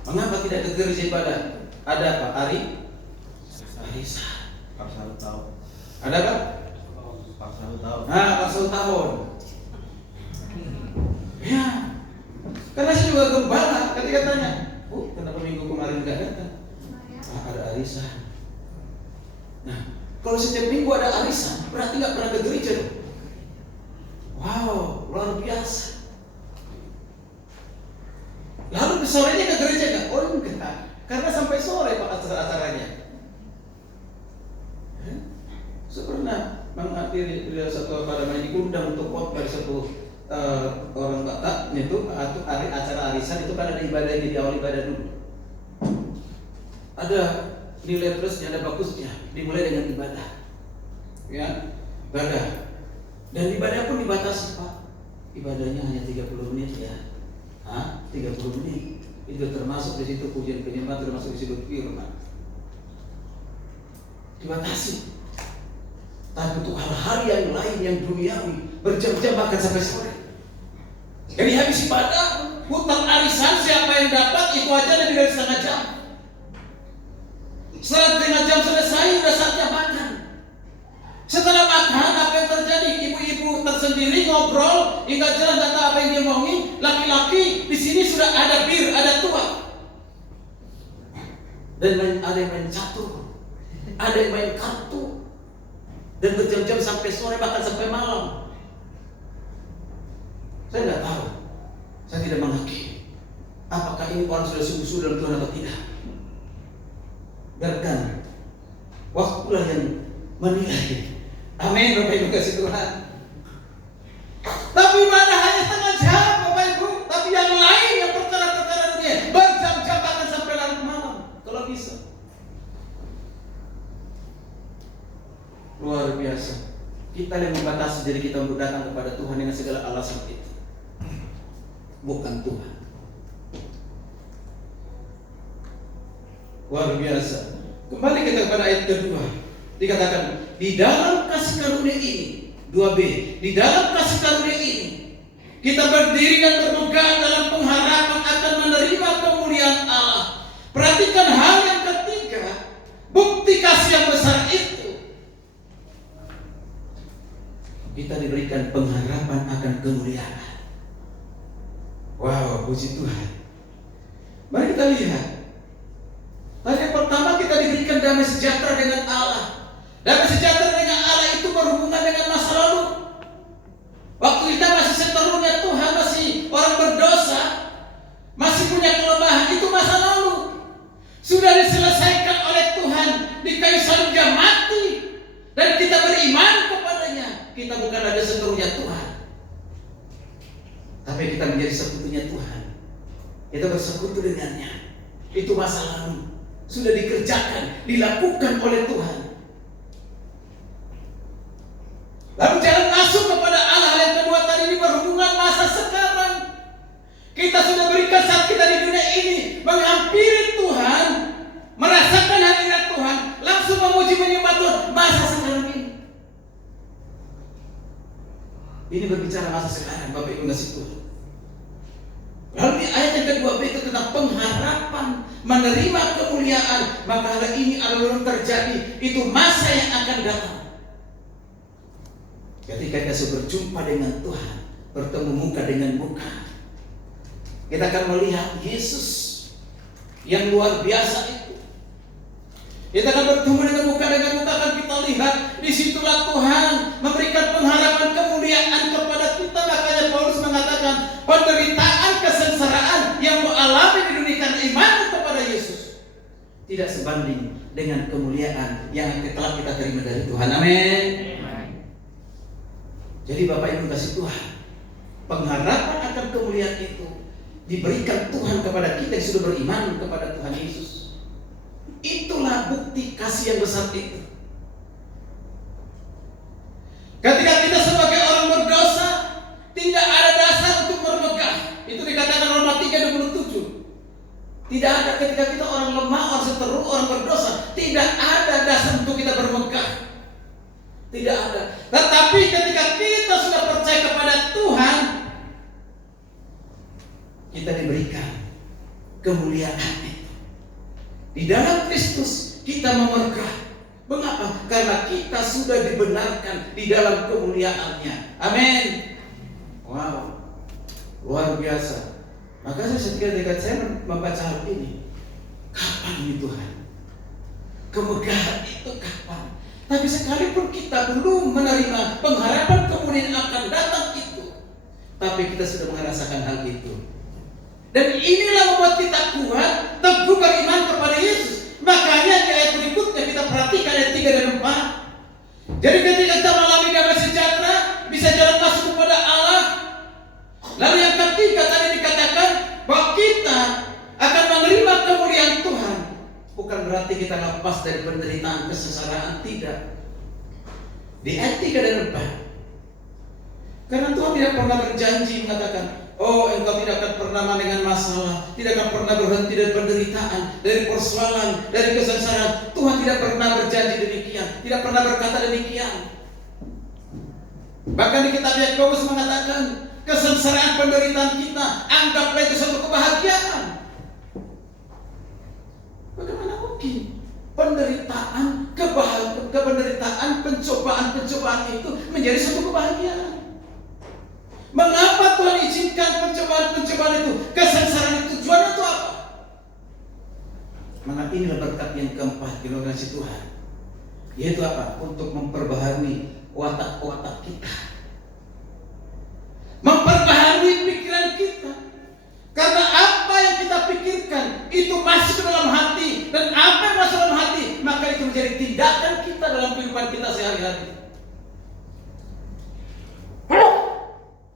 Mengapa tidak ke gereja ibadah? Ada apa? Arisan. Paksa tahun. Ada apa? Paksa tahun. Paksa tahun. Ya. Karena saya juga gembala ketika tanya, kenapa minggu kemarin nggak datang? Ada arisan. Nah, kalau setiap minggu ada arisan, berarti nggak pernah ke gereja dong. Wow, luar biasa. Lalu sorenya ke gereja nggak? Oh enggak, karena sampai sore pak acaranya. Saya pernah menghadiri satu diundang untuk khotbah satu orang Batak itu atau acara arisan itu kan ada ibadahnya di awal ibadah dulu. Ada nilai plusnya, ada bagusnya. Dimulai dengan ibadah, ya, ibadah. Dan ibadah pun dibatasi pak. Ibadahnya hanya 30 menit ya. 30 menit. Itu termasuk di situ pujian penyembah, termasuk di situ firman. Dibatasi. Tapi untuk hal-hal yang lain yang duniawi berjam-jam bahkan sampai sore. Jadi habis ibadah, hutan arisan siapa yang dapat itu aja lebih dari setengah jam. Setelah setengah jam selesai, sudah saatnya makan. Setelah makan, apa yang terjadi? Ibu-ibu tersendiri ngobrol, hingga jelas tak tahu apa yang dia omongin. Laki-laki di sini sudah ada bir, ada tua. Dan ada yang main catur, ada yang main kartu. Dan berjam-jam sampai sore, bahkan sampai malam. Saya tidak tahu, saya tidak menghakimi apakah ini orang sudah sungguh-sungguh dalam Tuhan atau tidak. Biarkan waktulah yang menilai. Amin, Bapak Ibu kasih Tuhan. Tapi mana hanya setengah jam Bapak Ibu, tapi yang lain yang perkara-perkara dunia berjam-jam bahkan sampai larut malam kalau bisa. Luar biasa. Kita yang membatasi diri kita untuk datang kepada Tuhan dengan segala alasan itu. Bukan Tuhan. Luar biasa. Kembali kita kepada ayat kedua. Dikatakan, di dalam kasih karunia ini, 2b, di dalam kasih karunia ini, kita berdiri dan berpegang dalam pengharapan akan menerima kemuliaan Allah. Perhatikan hal yang ketiga, bukti kasih yang besar itu. Kita diberikan pengharapan akan kemuliaan. Wow, puji Tuhan. Mari kita lihat. Tadi yang pertama kita diberikan damai sejahtera dengan Allah. Damai sejahtera dengan Allah itu berhubungan dengan masa lalu. Waktu kita masih seterusnya Tuhan, masih orang berdosa, masih punya kelemahan, itu masa lalu. Sudah diselesaikan oleh Tuhan di kayu salib dia mati dan kita beriman kepadanya, kita bukan lagi seterunya Tuhan, tapi kita menjadi sekutunya Tuhan. Kita bersekutu dengannya. Itu masa lalu, sudah dikerjakan, dilakukan oleh Tuhan. Lalu jangan masuk kepada hal yang kedua tadi, ini berhubungan masa sekarang. Kita sudah berikan saat kita di dunia ini menghampiri Tuhan, merasakan hadirat Tuhan, langsung memuji menyembah Tuhan. Masa sekarang ini, ini berbicara masa sekarang, Bapak Ibu kasih Tuhan. Lalu di ayat yang kedua itu tentang pengharapan menerima kemuliaan. Maka hal ini adalah belum terjadi, itu masa yang akan datang. Ketika kita sudah berjumpa dengan Tuhan, bertemu muka dengan muka, kita akan melihat Yesus yang luar biasa itu. Kita akan bertemu dengan muka, akan kita lihat. Disitulah Tuhan memberikan pengharapan kemuliaan kepada kita. Makanya Paulus mengatakan penderitaan, kesengsaraan yang kau alami di dunia karena iman kepada Yesus tidak sebanding dengan kemuliaan yang telah kita terima dari Tuhan. Amin. Jadi Bapak Ibu kasih Tuhan, pengharapan akan kemuliaan itu diberikan Tuhan kepada kita yang sudah beriman kepada Tuhan Yesus. Itulah bukti kasih yang besar itu. Ketika kita sebagai orang berdosa, tidak ada dasar untuk bermegah. Itu dikatakan Roma 3:27. Tidak ada ketika kita orang lemah, orang seteru, orang berdosa, tidak ada dasar untuk kita bermegah. Tidak ada. Tetapi ketika kita sudah percaya kepada Tuhan, kita diberikan kemuliaan itu. Di dalam Kristus kita memergah. Mengapa? Karena kita sudah dibenarkan di dalam kemuliaan-Nya. Amin. Wow, luar biasa. Maka ketika saya membaca hal ini, kapan ini Tuhan? Kemegahan itu kapan? Tapi sekalipun kita belum menerima pengharapan kemuliaan akan datang itu, tapi kita sudah merasakan hal itu. Dan inilah membuat kita kuat, teguh beriman kepada Yesus. Makanya di ayat berikutnya kita perhatikan ayat 3 dan 4. Jadi ketika kita mengalami damai sejahtera, bisa jalan masuk kepada Allah. Lalu yang ketiga tadi dikatakan bahwa kita akan menerima kemuliaan Tuhan. Bukan berarti kita lepas dari penderitaan, kesengsaraan, tidak. Di ayat 3 dan 4. Karena Tuhan tidak pernah berjanji mengatakan, oh, engkau tidak akan pernah dengan masalah, tidak akan pernah berhenti dari penderitaan, dari persoalan, dari kesengsaraan. Tuhan tidak pernah berjanji demikian, tidak pernah berkata demikian. Bahkan di kitab Yakobus mengatakan, kesengsaraan penderitaan kita anggaplah itu suatu kebahagiaan. Bagaimana mungkin penderitaan, penderitaan, pencobaan itu menjadi suatu kebahagiaan? Mengapa Tuhan izinkan pencobaan itu? Kesengsaraan itu tujuannya itu apa? Maka inilah berkat yang keempat di dalam kasih Tuhan, yaitu apa? Untuk memperbaharui watak-watak kita, memperbaharui pikiran kita. Karena apa yang kita pikirkan itu masuk ke dalam hati, dan apa yang masuk dalam hati, maka itu menjadi tindakan kita dalam kehidupan kita sehari-hari.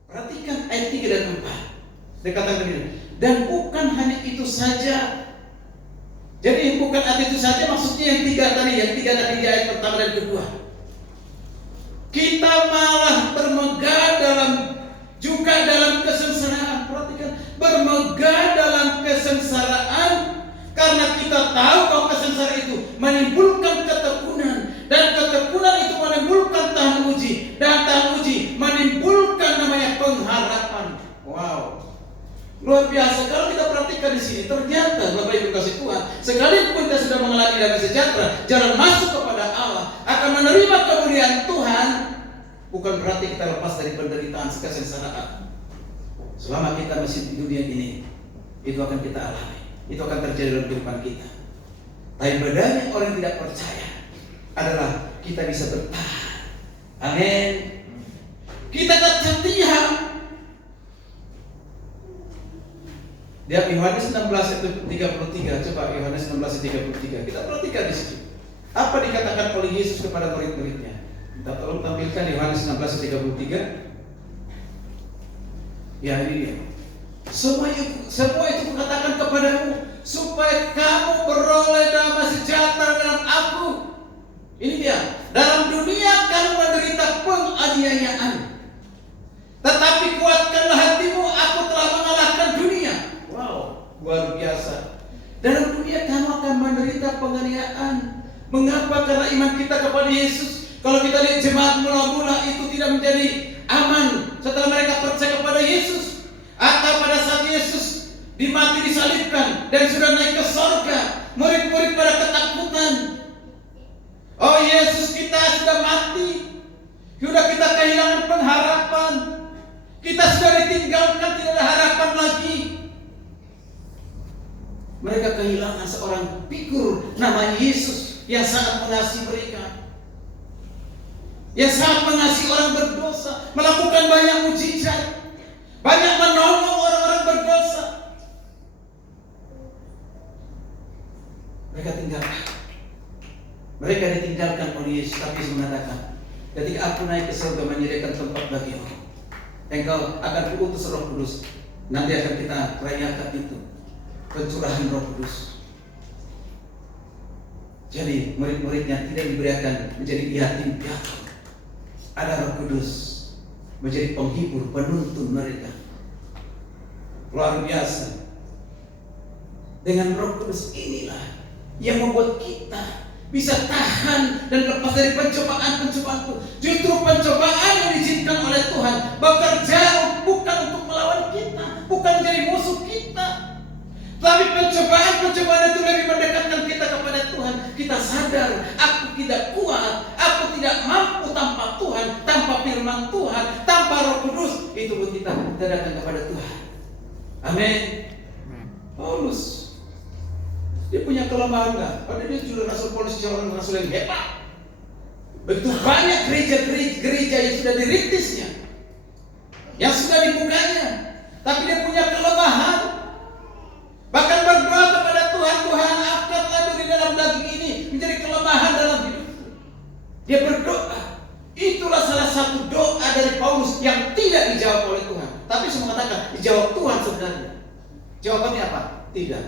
Perhatikan ayat 3 dan 4. Dikatakan begini, dan bukan hanya itu saja. Jadi bukan hanya itu saja, maksudnya yang tiga tadi di ayat pertama dan kedua. Kita malah bermegah juga dalam kesengsaraan. Perhatikan, bermegah dalam kesengsaraan karena kita tahu bahwa kesengsaraan itu menimbulkan ketekunan, dan ketekunan itu menimbulkan tahan uji, dan tahan uji menimbulkan namanya pengharapan. Wow, luar biasa. Kalau kita perhatikan di sini, ternyata Bapak Ibu kasih Tuhan, sekalipun kita sudah mengalami damai sejahtera, jalan masuk kepada Allah, akan menerima kemuliaan Tuhan, bukan berarti kita lepas dari penderitaan, kesengsaraan. Selama kita masih di dunia ini, itu akan kita alami, itu akan terjadi dalam kehidupan kita. Tapi bedanya orang yang tidak percaya adalah kita bisa bertahan. Amin. Kita tetap setia. Dia Yohanes 16 ayat 33. Coba Yohanes 16 ayat 33. Kita perhatikan di situ. Apa dikatakan oleh Yesus kepada murid-muridnya? Kita tolong tampilkan Yohanes 16:33. Ya, ini dia. Semua itu kukatakan kepadamu supaya kamu beroleh damai sejahtera dalam aku. Ini dia. Dalam dunia kamu menderita penganiayaan, tetapi kuatkanlah hatimu, aku telah mengalahkan dunia. Wow, luar biasa. Dalam dunia kamu akan menderita penganiayaan. Mengapa? Karena iman kita kepada Yesus. Kalau kita lihat jemaat mula-mula itu tidak menjadi aman setelah mereka percaya kepada Yesus, atau pada saat Yesus dimati disalibkan dan sudah naik ke surga, murid-murid pada ketakutan. Oh, Yesus kita sudah mati, sudah kita kehilangan pengharapan, kita sudah ditinggalkan, tidak ada harapan lagi. Mereka kehilangan seorang figur namanya Yesus yang sangat mengasihi mereka, yang sangat mengasihi orang berdosa, melakukan banyak mujizat, banyak menolong orang-orang berdosa. Mereka ditinggalkan oleh Yesus, tapi Yesus mengatakan, ketika aku naik ke surga menyediakan tempat bagimu, engkau akan diutus Roh Kudus. Nanti akan kita rayakan itu, pencurahan Roh Kudus. Jadi murid-muridnya tidak diberikan menjadi yatim piatu. Ada Roh Kudus menjadi penghibur, penuntun mereka. Luar biasa. Dengan Roh Kudus inilah yang membuat kita bisa tahan dan lepas dari pencobaan-pencobaan itu. Justru pencobaan yang diizinkan oleh Tuhan bekerja bukan untuk melawan kita, bukan menjadi musuh kita, tapi pencobaan-pencobaan itu lebih mendekatkan kita kepada Tuhan. Kita sadar, aku tidak kuat, aku tidak mampu tanpa Tuhan, tanpa firman Tuhan, tanpa Roh Kudus. Itu buat kita datang kepada Tuhan. Amin. Paulus, dia punya kelemahan enggak? Padahal dia sudah Rasul Paulus, seorang rasul yang hebat. Begitu banyak gereja yang sudah dirintisnya, yang sudah dibukanya, tapi dia punya kelemahan. Bahkan berdoa kepada Tuhan, Tuhan angkatlah dari dalam daging ini menjadi kelemahan dalam hidupku. Dia berdoa. Itulah salah satu doa dari Paulus yang tidak dijawab oleh Tuhan. Tapi semua katakan dijawab Tuhan sebenarnya. Jawabannya apa? Tidak.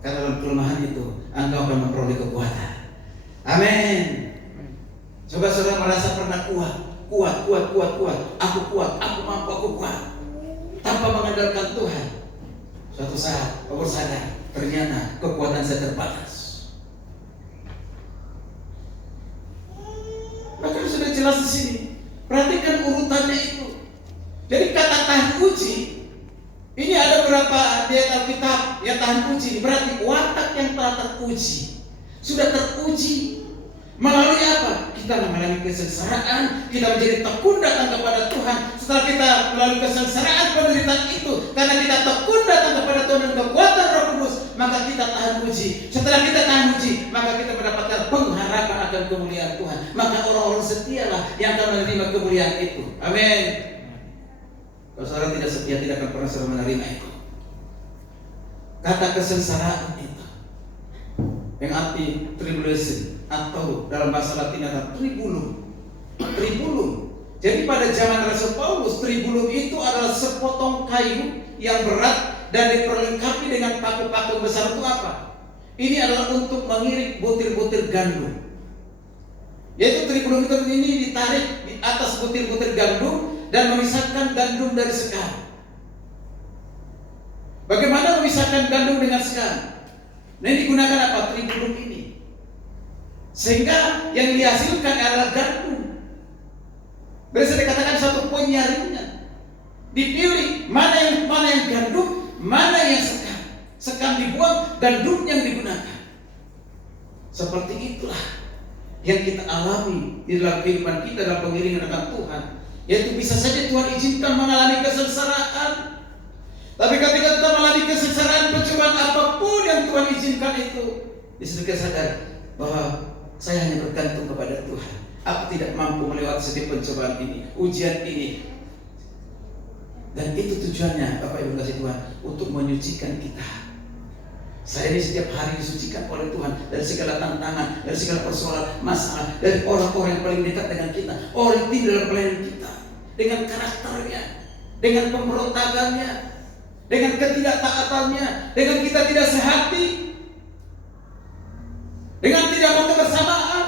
Karena dalam kelemahan itu engkau akan memperoleh kekuatan. Amin. Coba saudara merasa pernah kuat. Aku kuat, aku mampu, aku kuat, tanpa mengandalkan Tuhan. Suatu saat kau sadar, ternyata kekuatan saya terbatas. Bahkan sudah jelas di sini. Perhatikan urutannya itu. Jadi kata tahan uji, ini ada beberapa di Alkitab yang tahan uji. Berarti watak yang telah teruji, sudah teruji. Melalui apa? Kita mengalami kesengsaraan, kita menjadi tekun datang kepada Tuhan. Setelah kita melalui kesengsaraan penderitaan itu, karena kita tekun datang kepada Tuhan dan kekuatan Roh Kudus, maka kita tahan uji. Setelah kita tahan uji, maka kita mendapatkan pengharapan akan kemuliaan Tuhan. Maka orang-orang setialah yang akan menerima kemuliaan itu. Amin. Kalau saudara tidak setia, tidak akan pernah saudara menerima itu. Kata kesengsaraan itu, yang arti tribulation, atau dalam bahasa Latin adalah tribulum. Jadi pada zaman Rasul Paulus, tribulum itu adalah sepotong kayu yang berat dan diperlengkapi dengan paku-paku besar. Itu apa? Ini adalah untuk mengirik butir-butir gandum. Yaitu tribulum itu ini ditarik di atas butir-butir gandum dan memisahkan gandum dari sekam. Bagaimana memisahkan gandum dengan sekam? Nah, ini digunakan apa? Tribulum ini. Sehingga yang dihasilkan adalah gandum. Bisa dikatakan satu penyaringan. Dipilih mana yang gandum, mana yang sekam. Sekam dibuang, gandum yang digunakan. Seperti itulah yang kita alami di dalam kehidupan kita dalam pengiringan dengan Tuhan. Yaitu bisa saja Tuhan izinkan mengalami kesengsaraan. Tapi ketika kita mengalami kesengsaraan, pencobaan apapun yang Tuhan izinkan itu, bisa kita sadar bahwa saya hanya bergantung kepada Tuhan. Aku tidak mampu melewati setiap pencobaan ini, ujian ini. Dan itu tujuannya, Bapak Ibu kasih Tuhan, untuk menyucikan kita. Saya ini setiap hari disucikan oleh Tuhan dari segala tantangan, dari segala persoalan, masalah, dari orang-orang yang paling dekat dengan kita, orang yang tinggal dalam pelayanan kita, dengan karakternya, dengan pemberontakannya, dengan ketidaktaatannya, dengan kita tidak sehati, dengan tidak mau kebersamaan,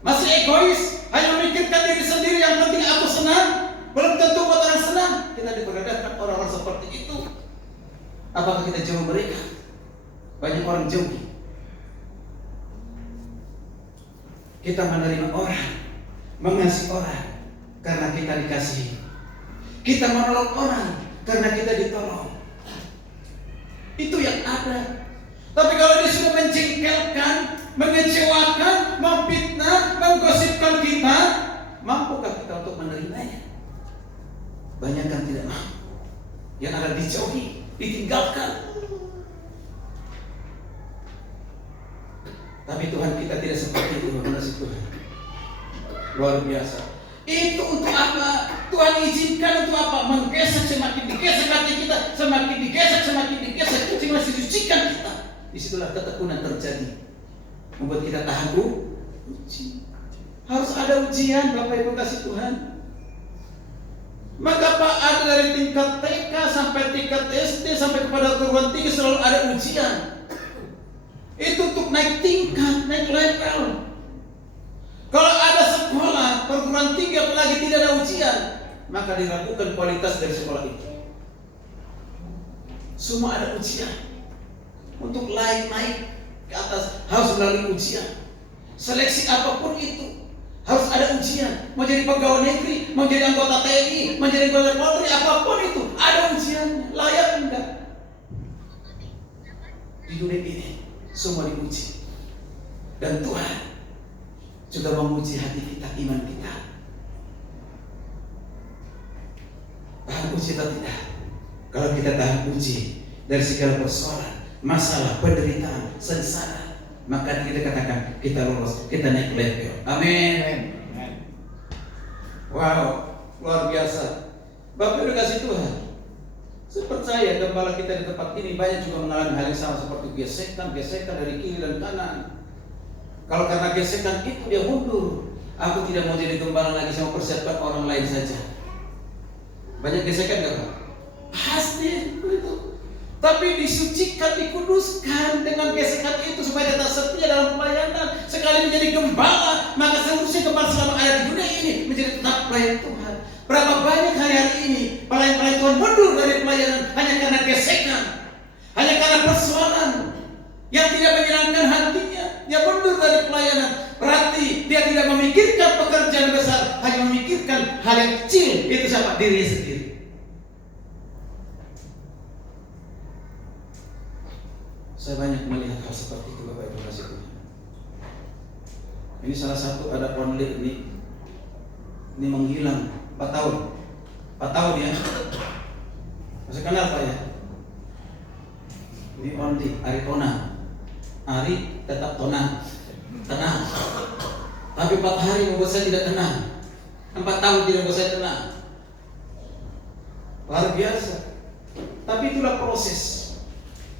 masih egois, hanya memikirkan diri sendiri, yang penting aku senang. Belum tentu buat orang senang. Kita diperhadapkan orang-orang seperti itu. Apakah kita jauh mereka? Banyak orang jauh. Kita menerima orang, mengasihi orang karena kita dikasihi. Kita menolong orang karena kita ditolong. Itu yang ada. Tapi kalau dia sudah menjengkelkan, mengecewakan, memfitnah, menggosipkan kita, mampukah kita untuk menerimanya? Banyak kan tidak mampu. Yang ada dijauhi, ditinggalkan. Tapi Tuhan kita tidak seperti itu, mengasih Tuhan. Luar biasa. Itu untuk apa? Tuhan izinkan untuk apa? Menggesek, semakin digesek hati kita, semakin digesek, itu masih disucikan kita. Disitulah ketekunan terjadi, membuat kita tahan uji. Harus ada ujian, Bapak Ibu kasih Tuhan. Maka ada dari tingkat TK sampai tingkat SD sampai kepada perguruan tinggi selalu ada ujian. Itu untuk naik tingkat, naik level. Kalau ada sekolah perguruan tinggi apalagi tidak ada ujian, maka diragukan kualitas dari sekolah itu. Semua ada ujian. Untuk naik ke atas harus melalui ujian. Seleksi apapun itu harus ada ujian. Mau jadi pegawai negeri, mau jadi anggota TNI, mau jadi anggota Polri, apapun itu ada ujiannya. Layak enggak? Di dunia ini semua diuji. Dan Tuhan juga menguji hati kita, iman kita. Tahan uji atau tidak? Kalau kita tahan uji dari segala persoalan, masalah, penderitaan, sengsara, maka kita katakan kita lolos, kita naik level. Amin. Wow, luar biasa. Bapak udah kasih Tuhan. Saya percaya gembala kita di tempat ini banyak juga mengalami hal yang sama seperti gesekan dari kiri dan kanan. Kalau karena gesekan itu dia mundur. Aku tidak mau jadi gembala lagi, saya mau persiapkan orang lain saja. Banyak gesekan gak Pak? Pasti itu. Tapi disucikan, dikuduskan dengan gesekan itu supaya tetap setia dalam pelayanan. Sekali menjadi gembala, maka seharusnya gembala selama ada di dunia ini menjadi tetap pelayan Tuhan. Berapa banyak hari-hari ini pelayan-pelayan Tuhan mundur dari pelayanan hanya karena gesekan, hanya karena persoalan yang tidak menyenangkan hatinya, dia mundur dari pelayanan. Berarti dia tidak memikirkan pekerjaan besar, hanya memikirkan hal yang kecil. Itu siapa? Dirinya sendiri. Saya banyak melihat hal seperti itu, Bapak Ibu kasih Tuhan. Ini salah satu ada konflik ini menghilang 4 tahun. 4 tahun ya. Masih kenal Pak ya? Ini only Aritona. Ari tetap tenang. Tapi 4 hari membuat saya tidak tenang. 4 tahun tidak membuat saya tenang. Luar biasa. Tapi itulah proses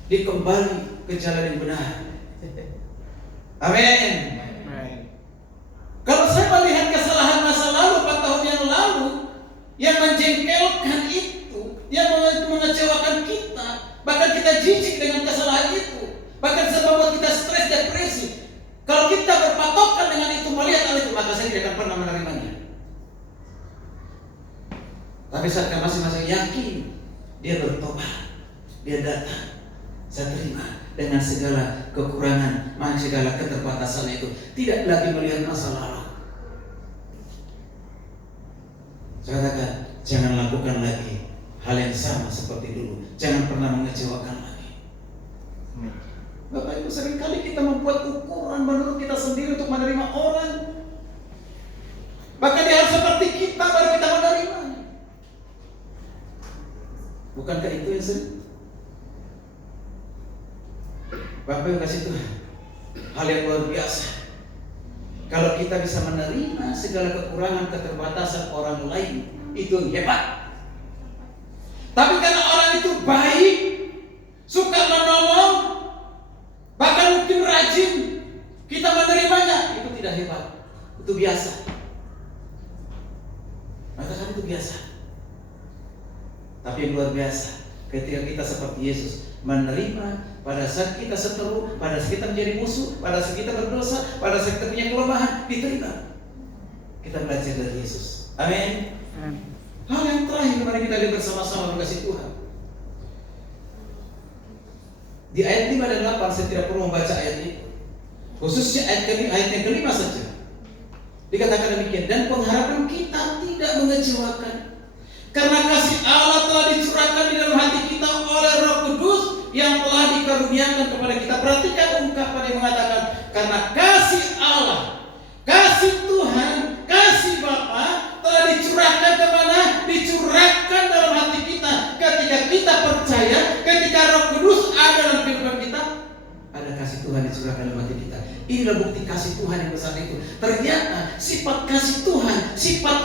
dikembali ke jalan yang benar. Amin. Kalau saya melihat kesalahan masa lalu 4 tahun yang lalu yang menjengkelkan itu, yang mengecewakan kita, bahkan kita jijik dengan kesalahan itu, bahkan bisa membuat kita stres, depresi. Kalau kita berpatokan dengan itu, melihat hal itu, maka saya tidak akan pernah menerimanya. Tapi saat masing-masing yakin, dia bertobat, dia datang, saya terima dengan segala kekurangan, segala keterbatasan itu, tidak lagi melihat masa lalu. Saya katakan, jangan lakukan lagi hal yang sama seperti dulu. Jangan pernah mengecewakan lagi. Bapak Ibu, seringkali kita membuat ukuran menurut kita sendiri untuk menerima orang. Bahkan dia harus seperti kita baru kita menerima. Bukankah itu yang sering? Bapak Ibu kasih Tuhan, hal yang luar biasa. Kalau kita bisa menerima segala kekurangan, keterbatasan orang lain, itu hebat. Tapi karena orang itu baik, suka menolong, hebat. Itu biasa. Katakan itu biasa. Tapi yang luar biasa, ketika kita seperti Yesus menerima pada saat kita seteru, pada saat kita menjadi musuh, pada saat kita berdosa, pada saat kita punya kelemahan, diterima. Kita belajar dari Yesus. Amin. Hal yang terakhir mari kita lihat bersama-sama berkasih Tuhan. Di ayat 5 dan 8 saya tidak perlu membaca ayat itu. Khususnya ayat yang kelima saja. Dikatakan demikian, dan pengharapan kita tidak mengecewakan, karena kasih Allah telah dicurahkan di dalam hati kita oleh Roh Kudus yang telah dikaruniakan kepada kita. Perhatikan ungkapan yang mengatakan, karena kasih Allah, kasih Tuhan, kasih Bapa telah dicurahkan kemana? Dicurahkan dalam hati kita. Ketika kita percaya, ketika Roh Kudus ada dalam kehidupan kita, ada kasih Tuhan dicurahkan dalam hati kita. Inilah bukti kasih Tuhan yang besar itu. Ternyata sifat kasih Tuhan, jika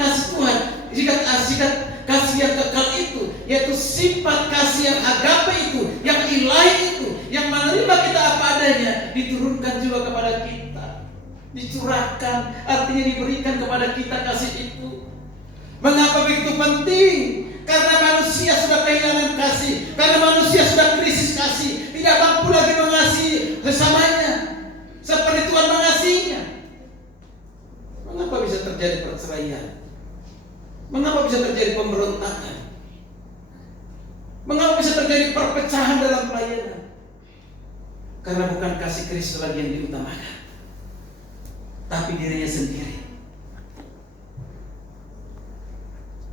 kasih yang kekal itu, yaitu sifat kasih yang agape itu, yang ilahi itu, yang menerima kita apa adanya, diturunkan juga kepada kita. Dicurahkan, artinya diberikan kepada kita kasih itu. Mengapa begitu penting? Karena manusia sudah kehilangan kasih, karena manusia sudah krisis kasih, tidak mampu lagi mengasihi sesamanya seperti Tuhan mengasihinya. Mengapa bisa terjadi perceraian? Mengapa bisa terjadi pemberontakan? Mengapa bisa terjadi perpecahan dalam pelayanan? Karena bukan kasih Kristus lagi yang diutamakan, tapi dirinya sendiri.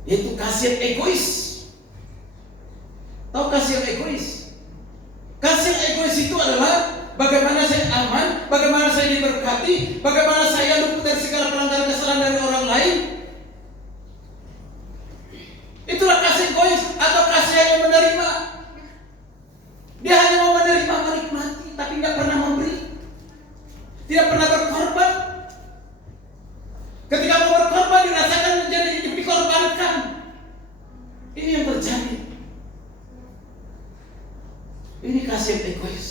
Yaitu kasih yang egois. Tahu kasih yang egois? Kasih yang egois itu adalah bagaimana saya aman, bagaimana saya diberkati, bagaimana saya luput dari segala pelanggaran kesalahan dari orang lain. Itulah kasih egois atau kasih yang menerima. Dia hanya mau menerima, menikmati, tapi tidak pernah memberi, tidak pernah berkorban. Ketika mau berkorban dirasakan menjadi dikorbankan. Ini yang terjadi. Ini kasih yang egois.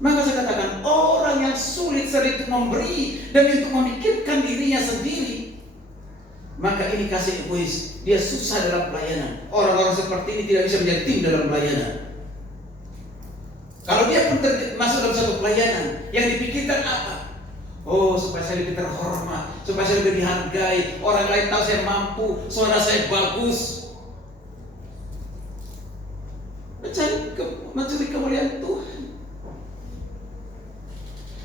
Maka saya katakan, orang yang sulit sering untuk memberi dan untuk memikirkan dirinya sendiri, maka ini kasih egois. Dia susah dalam pelayanan. Orang-orang seperti ini tidak bisa menjadi tim dalam pelayanan. Kalau dia pun masuk dalam satu pelayanan, yang dipikirkan apa? Oh, supaya saya lebih terhormat, supaya saya lebih dihargai, orang lain tahu saya mampu, suara saya bagus. Mencuri kemuliaan Tuhan.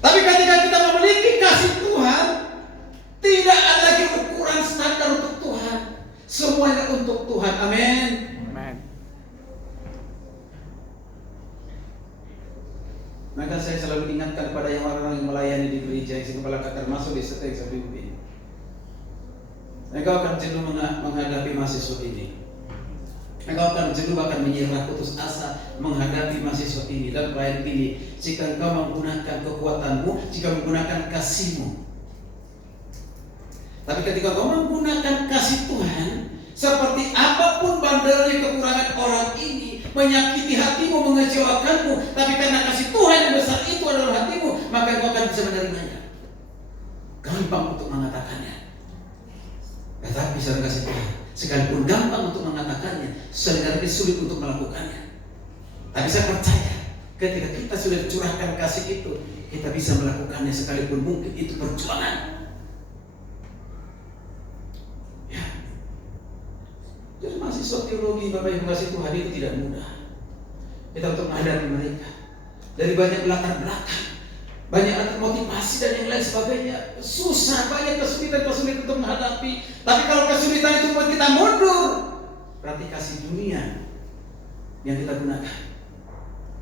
Tapi ketika kita memiliki kasih Tuhan, tidak ada lagi ukuran standar untuk Tuhan. Semuanya untuk Tuhan. Amin. Maka saya selalu ingatkan kepada yang orang-orang yang melayani di gereja, yang kepala termasuk di setiap yang saya pimpin. Engkau akan jenuh menghadapi mahasiswa ini. Engkau akan jenuh bahkan menyerah putus asa menghadapi mahasiswa ini dan pelayan ini. Jika engkau menggunakan kekuatanmu, jika menggunakan kasihmu. Tapi ketika engkau menggunakan kasih Tuhan, seperti apapun bandelnya kekurangan orang ini, menyakiti hatimu, mengecewakanmu, tapi karena kasih Tuhan yang besar itu adalah hatimu, maka engkau akan bisa menerimanya. Gampang untuk mengatakannya. Tetapi saudara kasih Tuhan, sekalipun gampang untuk mengatakannya, sebenarnya sulit untuk melakukannya. Tapi saya percaya, ketika kita sudah curahkan kasih itu, kita bisa melakukannya sekalipun mungkin itu perjuangan. Ya. Jadi mahasiswa teologi Bapak Ibu kasih Tuhan itu tidak mudah. Kita untuk menghadapi mereka dari banyak latar belakang, banyak motivasi dan yang lain sebagainya. Susah, banyak kesulitan untuk menghadapi. Tapi kalau kesulitan itu buat kita mundur, berarti kasih dunia yang kita gunakan.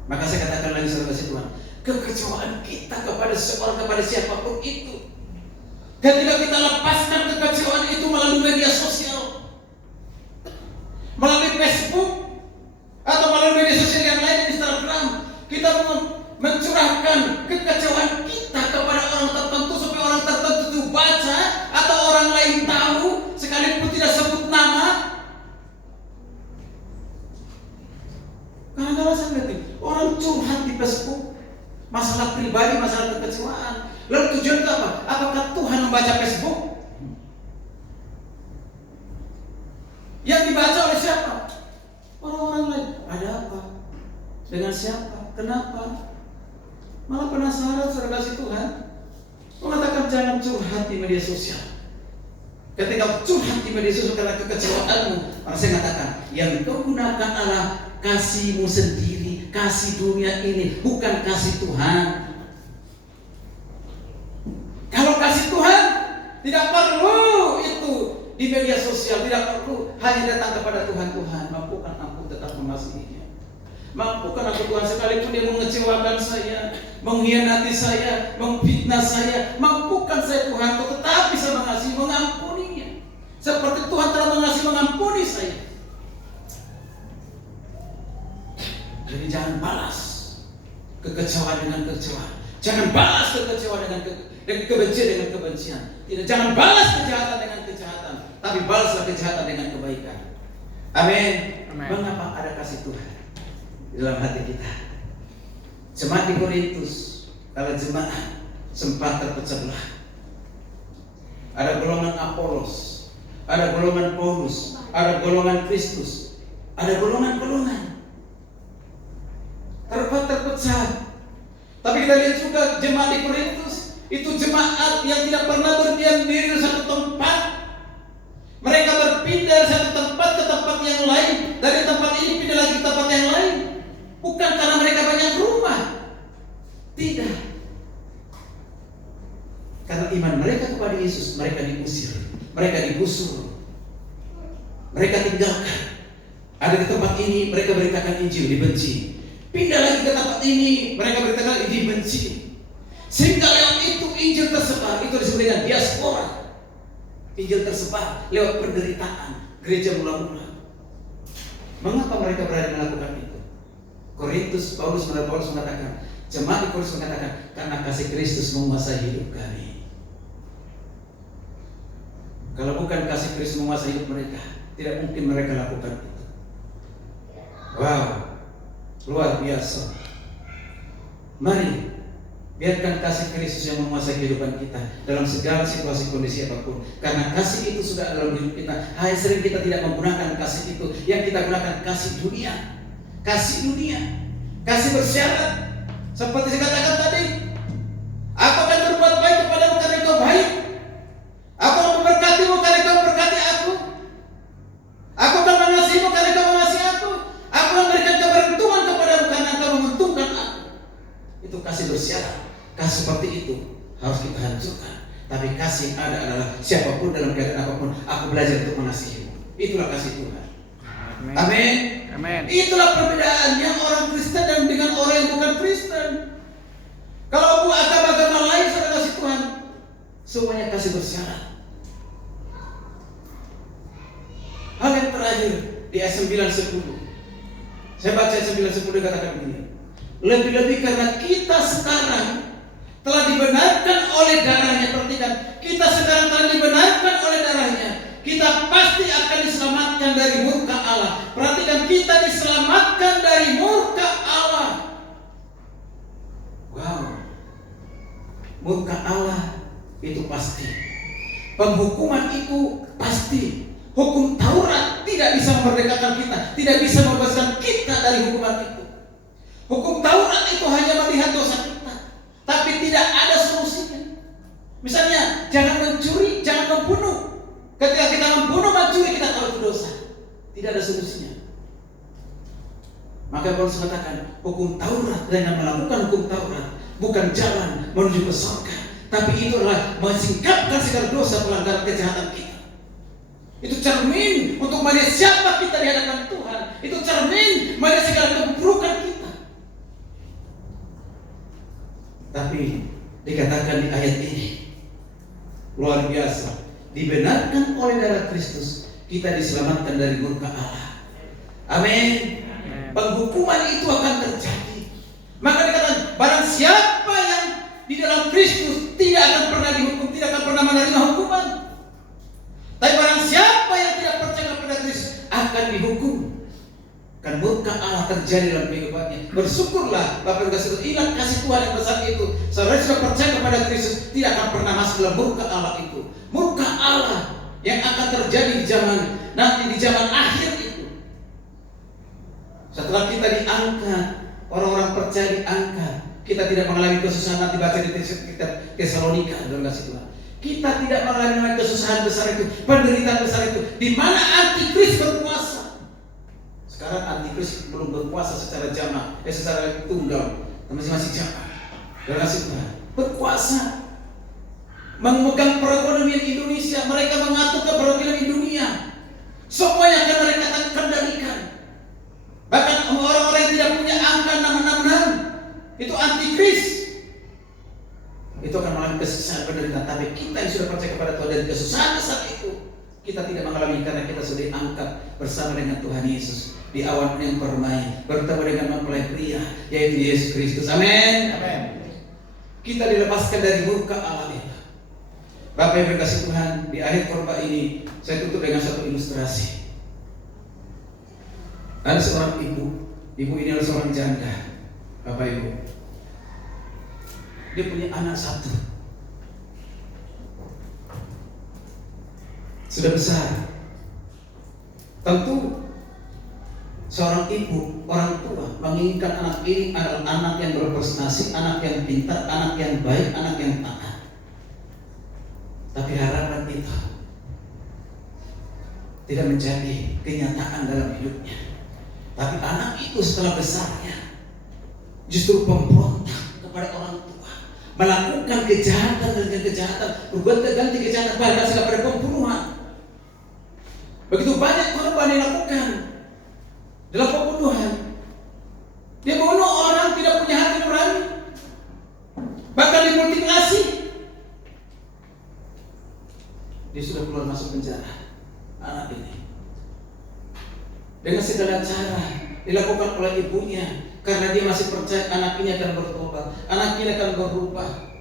Maka saya katakan lagi saudara kasih Tuhan, kekecewaan kita kepada seseorang, kepada siapapun itu, ketika kita lepaskan kekecewaan itu melalui media sosial, melalui Facebook atau melalui media sosial yang lain, Instagram, kita mencurahkan kekecewaan kita kepada orang tertentu supaya orang tertentu itu baca atau orang lain tahu sekalipun tidak sebut nama. Karena saya ngerti orang curhat di Facebook, masalah pribadi, masalah kekecewaan. Lalu tujuan itu apa? Apakah Tuhan membaca Facebook? Yang dibaca oleh siapa? Orang-orang lain. Ada apa? Dengan siapa? Kenapa? Malah penasaran saudara kasih Tuhan. Mengatakan jangan curhat di media sosial. Ketika curhat di media sosial karena kekecewaanmu, maka saya katakan yang kau gunakan adalah kasihmu sendiri, kasih dunia ini, bukan kasih Tuhan. Kalau kasih Tuhan tidak perlu itu di media sosial, tidak perlu hanya datang kepada Tuhan. Tuhan, mampukan aku tetap mengasihinya. Mampukan aku Tuhan, sekalipun dia mengecewakan saya, mengkhianati saya, memfitnah saya, mampukan saya Tuhan untuk tetap bisa mengasihi, mengampuninya. Seperti Tuhan telah mengasihi, mengampuni saya. Jadi jangan balas kekecewaan dengan kekecewaan. Jangan balas kekecewaan dengan kebencian dengan kebencian. Tidak, jangan balas kejahatan dengan kejahatan, tapi balaslah kejahatan dengan kebaikan. Amin. Mengapa ada kasih Tuhan di dalam hati kita? Jemaat di Korintus, kalau jemaat sempat terpecah belah. Ada golongan Apolos, ada golongan Paulus, ada golongan Kristus, ada golongan-golongan terpecah. Tapi kita lihat juga jemaat di Korintus itu jemaat yang tidak pernah berdiam diri di satu tempat. Mereka berpindah dari satu tempat ke tempat yang lain, dari tempat ini pindah lagi ke tempat yang lain. Bukan karena mereka banyak rumah, tidak. Karena iman mereka kepada Yesus, mereka diusir, mereka digusur, mereka tinggalkan. Ada di tempat ini mereka beritakan Injil, dibenci. Pindah lagi ke tempat ini, mereka beritakan dibenci. Sehingga lewat itu Injil tersebar, itu disebut dengan diaspora. Injil tersebar lewat penderitaan gereja mula-mula. Mengapa mereka berani melakukan itu? Paulus mengatakan, jemaat di Korintus mengatakan, karena kasih Kristus menguasai hidup kami. Kalau bukan kasih Kristus menguasai hidup mereka, tidak mungkin mereka lakukan itu. Wow, luar biasa. Mari biarkan kasih Kristus yang menguasai kehidupan kita dalam segala situasi kondisi apapun. Karena kasih itu sudah dalam hidup kita. Hai, sering kita tidak menggunakan kasih itu. Yang kita gunakan kasih dunia. Kasih dunia, kasih bersyarat. Seperti saya katakan tadi, aku akan berbuat baik kepadamu karena engkau baik. Aku akan memberkatimu karena engkau memberkati aku. Aku akan mengasihimu karena engkau mengasihi aku. Aku akan memberikan keberuntungan kepadamu karena engkau menguntungkan aku. Itu kasih bersyarat. Kasih seperti itu harus kita hancurkan. Tapi kasih yang ada adalah siapapun dalam keadaan apapun, aku belajar untuk mengasihimu. Itulah kasih Tuhan. Amin. Amin. Itulah perbedaannya orang Kristen dan dengan orang yang bukan Kristen. Kalau agama-agama lain sudah kasih Tuhan, semuanya kasih bersyarat. Hal yang terakhir di ayat 9-10. Saya baca ayat 9-10 dikatakan begini. Lebih-lebih karena kita sekarang telah dibenarkan oleh darahnya. Perhatikan, kita sekarang telah dibenarkan oleh darahnya. Kita pasti akan diselamatkan dari murka Allah. Perhatikan, kita diselamatkan dari murka Allah. Wow. Murka Allah itu pasti. Penghukuman itu pasti. Hukum Taurat tidak bisa memerdekakan kita, tidak bisa membebaskan kita dari hukuman itu. Hukum Taurat itu hanya melihat dosa kita, tapi tidak ada solusinya. Misalnya, jangan mencuri, jangan membunuh. Ketika kita membunuh, mencuri, kita tahu itu dosa. Tidak ada solusinya. Maka Paulus mengatakan, hukum Taurat, dengan melakukan hukum Taurat bukan jalan menuju ke surga, tapi itu adalah mensingkapkan segala dosa, pelanggaran, kejahatan kita. Itu cermin untuk melihat siapa kita di hadapan Tuhan. Itu cermin melihat segala keburukan kita. Tapi dikatakan di ayat ini luar biasa. Dibenarkan oleh darah Kristus, kita diselamatkan dari murka Allah. Amin. Penghukuman itu akan terjadi. Maka dikatakan, barang siapa yang di dalam Kristus tidak akan pernah dihukum, tidak akan pernah menerima hukuman. Tapi barang siapa yang tidak percaya kepada Kristus akan dihukum. Kan murka Allah terjadi dalam kehidupannya. Bersyukurlah Bapak Ibu kasih Tuhan. Ingat kasih Tuhan yang besar itu. Saudara sudah percaya kepada Kristus, tidak akan pernah masuk dalam murka Allah itu. Murka Allah yang akan terjadi di zaman nanti, di zaman akhir itu. Setelah kita diangkat, orang-orang percaya diangkat, kita tidak mengalami kesusahan. Nanti baca di kitab Tesalonika, saudara kasih Tuhan. Kita tidak mengalami kesusahan besar itu, penderitaan besar itu, di mana antikris berkuasa. Sekarang antikris belum berkuasa secara jamaah, secara tunggal, masih jamaah. Dan kasih Tuhan berkuasa, memegang perekonomian Indonesia, mereka mengatur perekonomian dunia. Semuanya akan mereka kendalikan. Bahkan orang-orang yang tidak punya angka 666 itu antikris. Itu akan mengalami kesusahan penderitaan. Tapi kita yang sudah percaya kepada Tuhan dari kesusahan besar itu, kita tidak mengalami karena kita sudah diangkat bersama dengan Tuhan Yesus di awan yang permai, bertemu dengan mempelai pria, yaitu Yesus Kristus. Amin. Amin. Kita dilepaskan dari murka Allah itu. Bapak yang berkasih Tuhan, di akhir khotbah ini saya tutup dengan satu ilustrasi. Ada seorang ibu ini adalah seorang janda, Bapak Ibu. Dia punya anak satu, sudah besar. Tentu seorang ibu, orang tua menginginkan anak ini adalah anak yang berprestasi, anak yang pintar, anak yang baik, anak yang taat. Tapi harapan itu tidak menjadi kenyataan dalam hidupnya. Tapi anak itu setelah besarnya justru pemberontak kepada orang tua, melakukan kejahatan dengan kejahatan, berbuat ganti kejahatan, bahkan sampai pada pembunuhan. Begitu banyak korban dilakukan dalam pembunuhan. Dia bunuh orang tidak punya hati nurani, bahkan dimultiplikasi. Dia sudah keluar masuk penjara, anak ini. Dengan segala cara dilakukan oleh ibunya, karena dia masih percaya anak ini akan bertobat, anak ini akan berubah.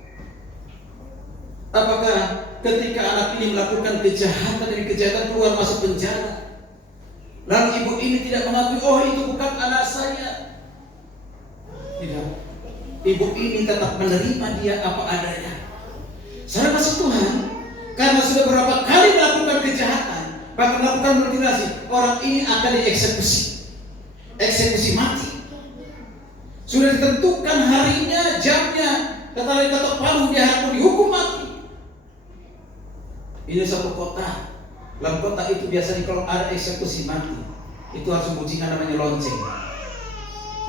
Apakah ketika anak ini melakukan kejahatan demi kejahatan keluar masuk penjara, lalu ibu ini tidak mengakui, oh itu bukan anak saya? Tidak. Ibu ini tetap menerima dia apa adanya. Saya masuk Tuhan, karena sudah berapa kali melakukan kejahatan, bahkan melakukan mutilasi, orang ini akan dieksekusi, eksekusi mati. Sudah ditentukan harinya, jamnya, kata ketok palu, dia harus dihukum mati. Ini satu kota. Dalam kota itu biasanya kalau ada eksekusi mati, itu harus membunyikan namanya lonceng.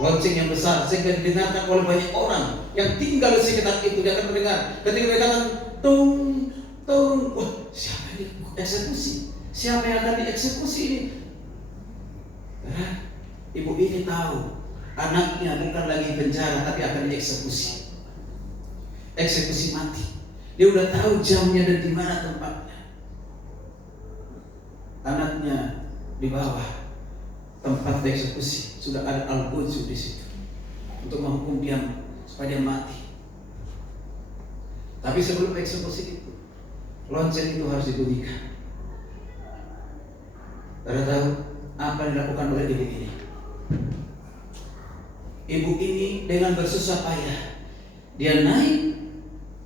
Lonceng yang besar sehingga didengarkan oleh banyak orang yang tinggal di sekitar itu. Dia akan mendengar. Ketika mereka katakan tung tung, wah siapa yang dieksekusi? Siapa yang akan dieksekusi ini? Ibu ini tahu anaknya bukan lagi penjara tapi akan dieksekusi. Eksekusi mati. Dia udah tahu jamnya dan di mana tempatnya. Anaknya di bawah tempat dieksekusi, sudah ada al-Quds di situ untuk menghukum dia supaya dia mati. Tapi sebelum eksekusi itu, lonceng itu harus dibunyikan. Anda tahu apa yang dilakukan oleh ibu ini? Ibu ini dengan bersusah payah, dia naik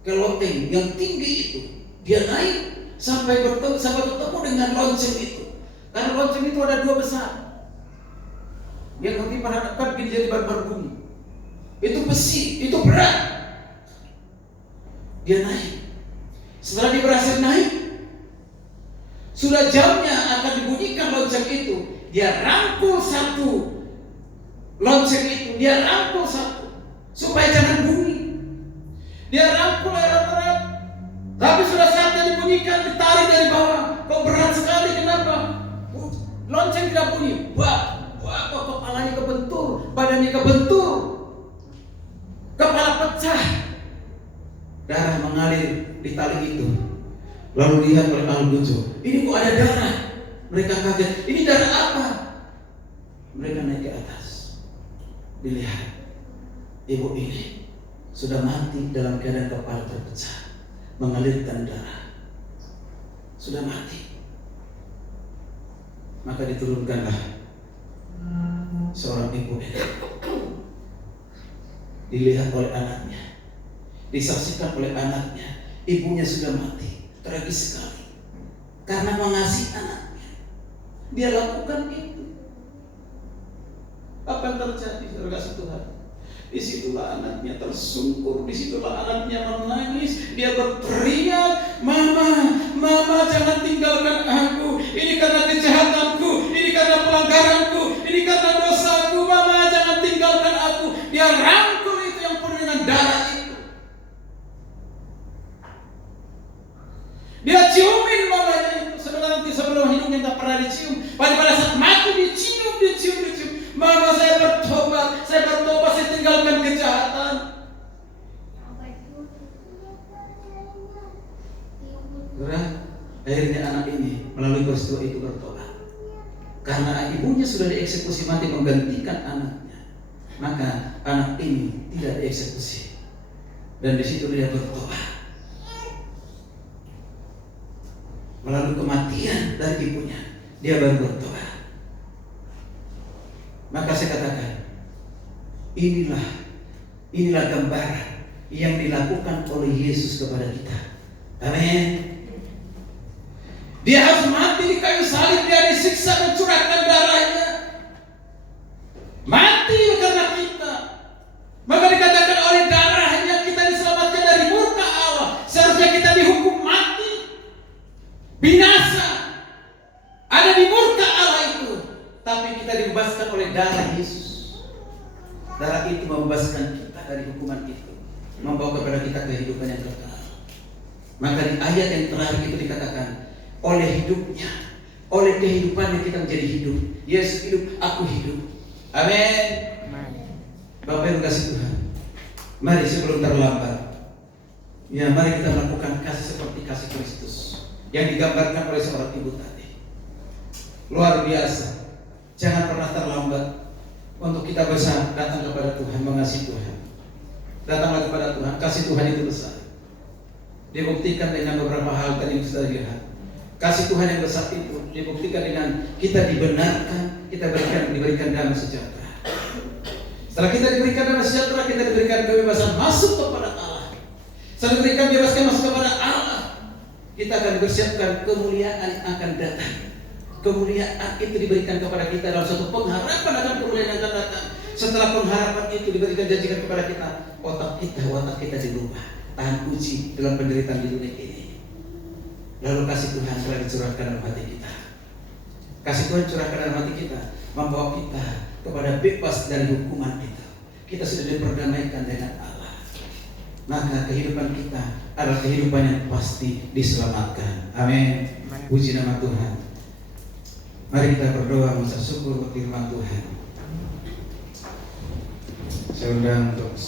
ke loteng yang tinggi itu. Dia naik sampai bertemu dengan lonceng itu. Karena lonceng itu ada dua besar. Yang nanti menghadapkan jadi barbar bumi. Itu besi, itu berat. Dia naik. Setelah dia berhasil naik, sudah jamnya akan dibunyikan lonceng itu. Dia rangkul satu lonceng itu, dia rangkul satu supaya jangan bunyi. Dia rangkul erat-erat, tapi sudah saatnya dibunyikan, ditarik dari bawah. Kok berat sekali, kenapa? Lonceng tidak bunyi. Wah, kok kepalanya kebentur, badannya kebentur, kepala pecah, darah mengalir di tali itu. Lalu lihat oleh al-Quds, ini kok ada darah? Mereka kaget, ini darah apa? Mereka naik ke atas, dilihat ibu ini sudah mati dalam keadaan kepala terpecah, mengalirkan darah, sudah mati. Maka diturunkanlah seorang ibu ini. dilihat oleh anaknya, disaksikan oleh anaknya, ibunya sudah mati. Tragis sekali. Karena mengasihi anaknya, dia lakukan itu. Apa yang terjadi, saudara kasih Tuhan? Disitulah anaknya tersungkur, disitulah anaknya menangis. Dia berteriak, "Mama, mama jangan tinggalkan aku. Ini karena kejahatanku, ini karena pelanggaranku, ini karena dosaku. Mama jangan tinggalkan aku." Dia rangkul itu yang penuh dengan darah itu. Dia ciumin mamanya itu. Sebenarnya sebelum hidupnya tak pernah dicium. Pada saat mati dicium. "Mama, saya bertobat, saya tinggalkan kejahatan." Akhirnya anak ini melalui peristiwa itu bertobat. Karena ibunya sudah dieksekusi mati menggantikan anaknya, maka anak ini tidak dieksekusi. Dan di situ dia bertobat. Melalui kematian dari ibunya, dia baru bertobat. Maka saya katakan, inilah gambaran yang dilakukan oleh Yesus kepada kita. Amin. Dia harus mati di kayu salib, dia disiksa, mencurahkan darahnya, mati karena kita. Maka dikatakan oleh darahnya kita diselamatkan dari murka Allah. Seharusnya kita dihukum mati, binasa, ada di murka Allah itu. Tapi kita dibebaskan oleh darah Yesus. Darah itu membebaskan kita dari hukuman itu, membawa kepada kita kehidupan yang kekal. Maka di ayat yang terakhir itu dikatakan, oleh hidupnya, oleh kehidupannya kita menjadi hidup. Yesus hidup, aku hidup. Amin. Bapak Ibu kasih Tuhan, mari sebelum terlambat, ya mari kita melakukan kasih seperti kasih Kristus yang digambarkan oleh seorang ibu tadi. Luar biasa. Jangan pernah terlambat untuk kita bisa datang kepada Tuhan, mengasihi Tuhan. Datanglah kepada Tuhan, kasih Tuhan itu besar. Dibuktikan dengan beberapa hal tadi yang sudah dilihat. Kasih Tuhan yang besar itu dibuktikan dengan kita dibenarkan, kita diberikan damai sejahtera. Setelah kita diberikan damai sejahtera, kita diberikan kebebasan masuk kepada Allah. Setelah diberikan bebaskan masuk kepada Allah, kita akan dipersiapkan kemuliaan yang akan datang. Kemuliaan itu diberikan kepada kita dalam suatu pengharapan akan kemuliaan yang akan datang. Setelah pengharapan itu diberikan janjikan kepada kita, watak kita dirubah, tahan uji dalam penderitaan di dunia ini. Lalu kasih Tuhan telah dicurahkan dalam hati kita. Kasih Tuhan curahkan dalam hati kita, membawa kita kepada bebas dari hukuman itu. Kita sudah diperdamaikan dengan Allah. Maka kehidupan kita adalah kehidupan yang pasti diselamatkan. Amin. Puji nama Tuhan. Mari kita berdoa mengucap syukur untuk firman Tuhan. Saya undang untuk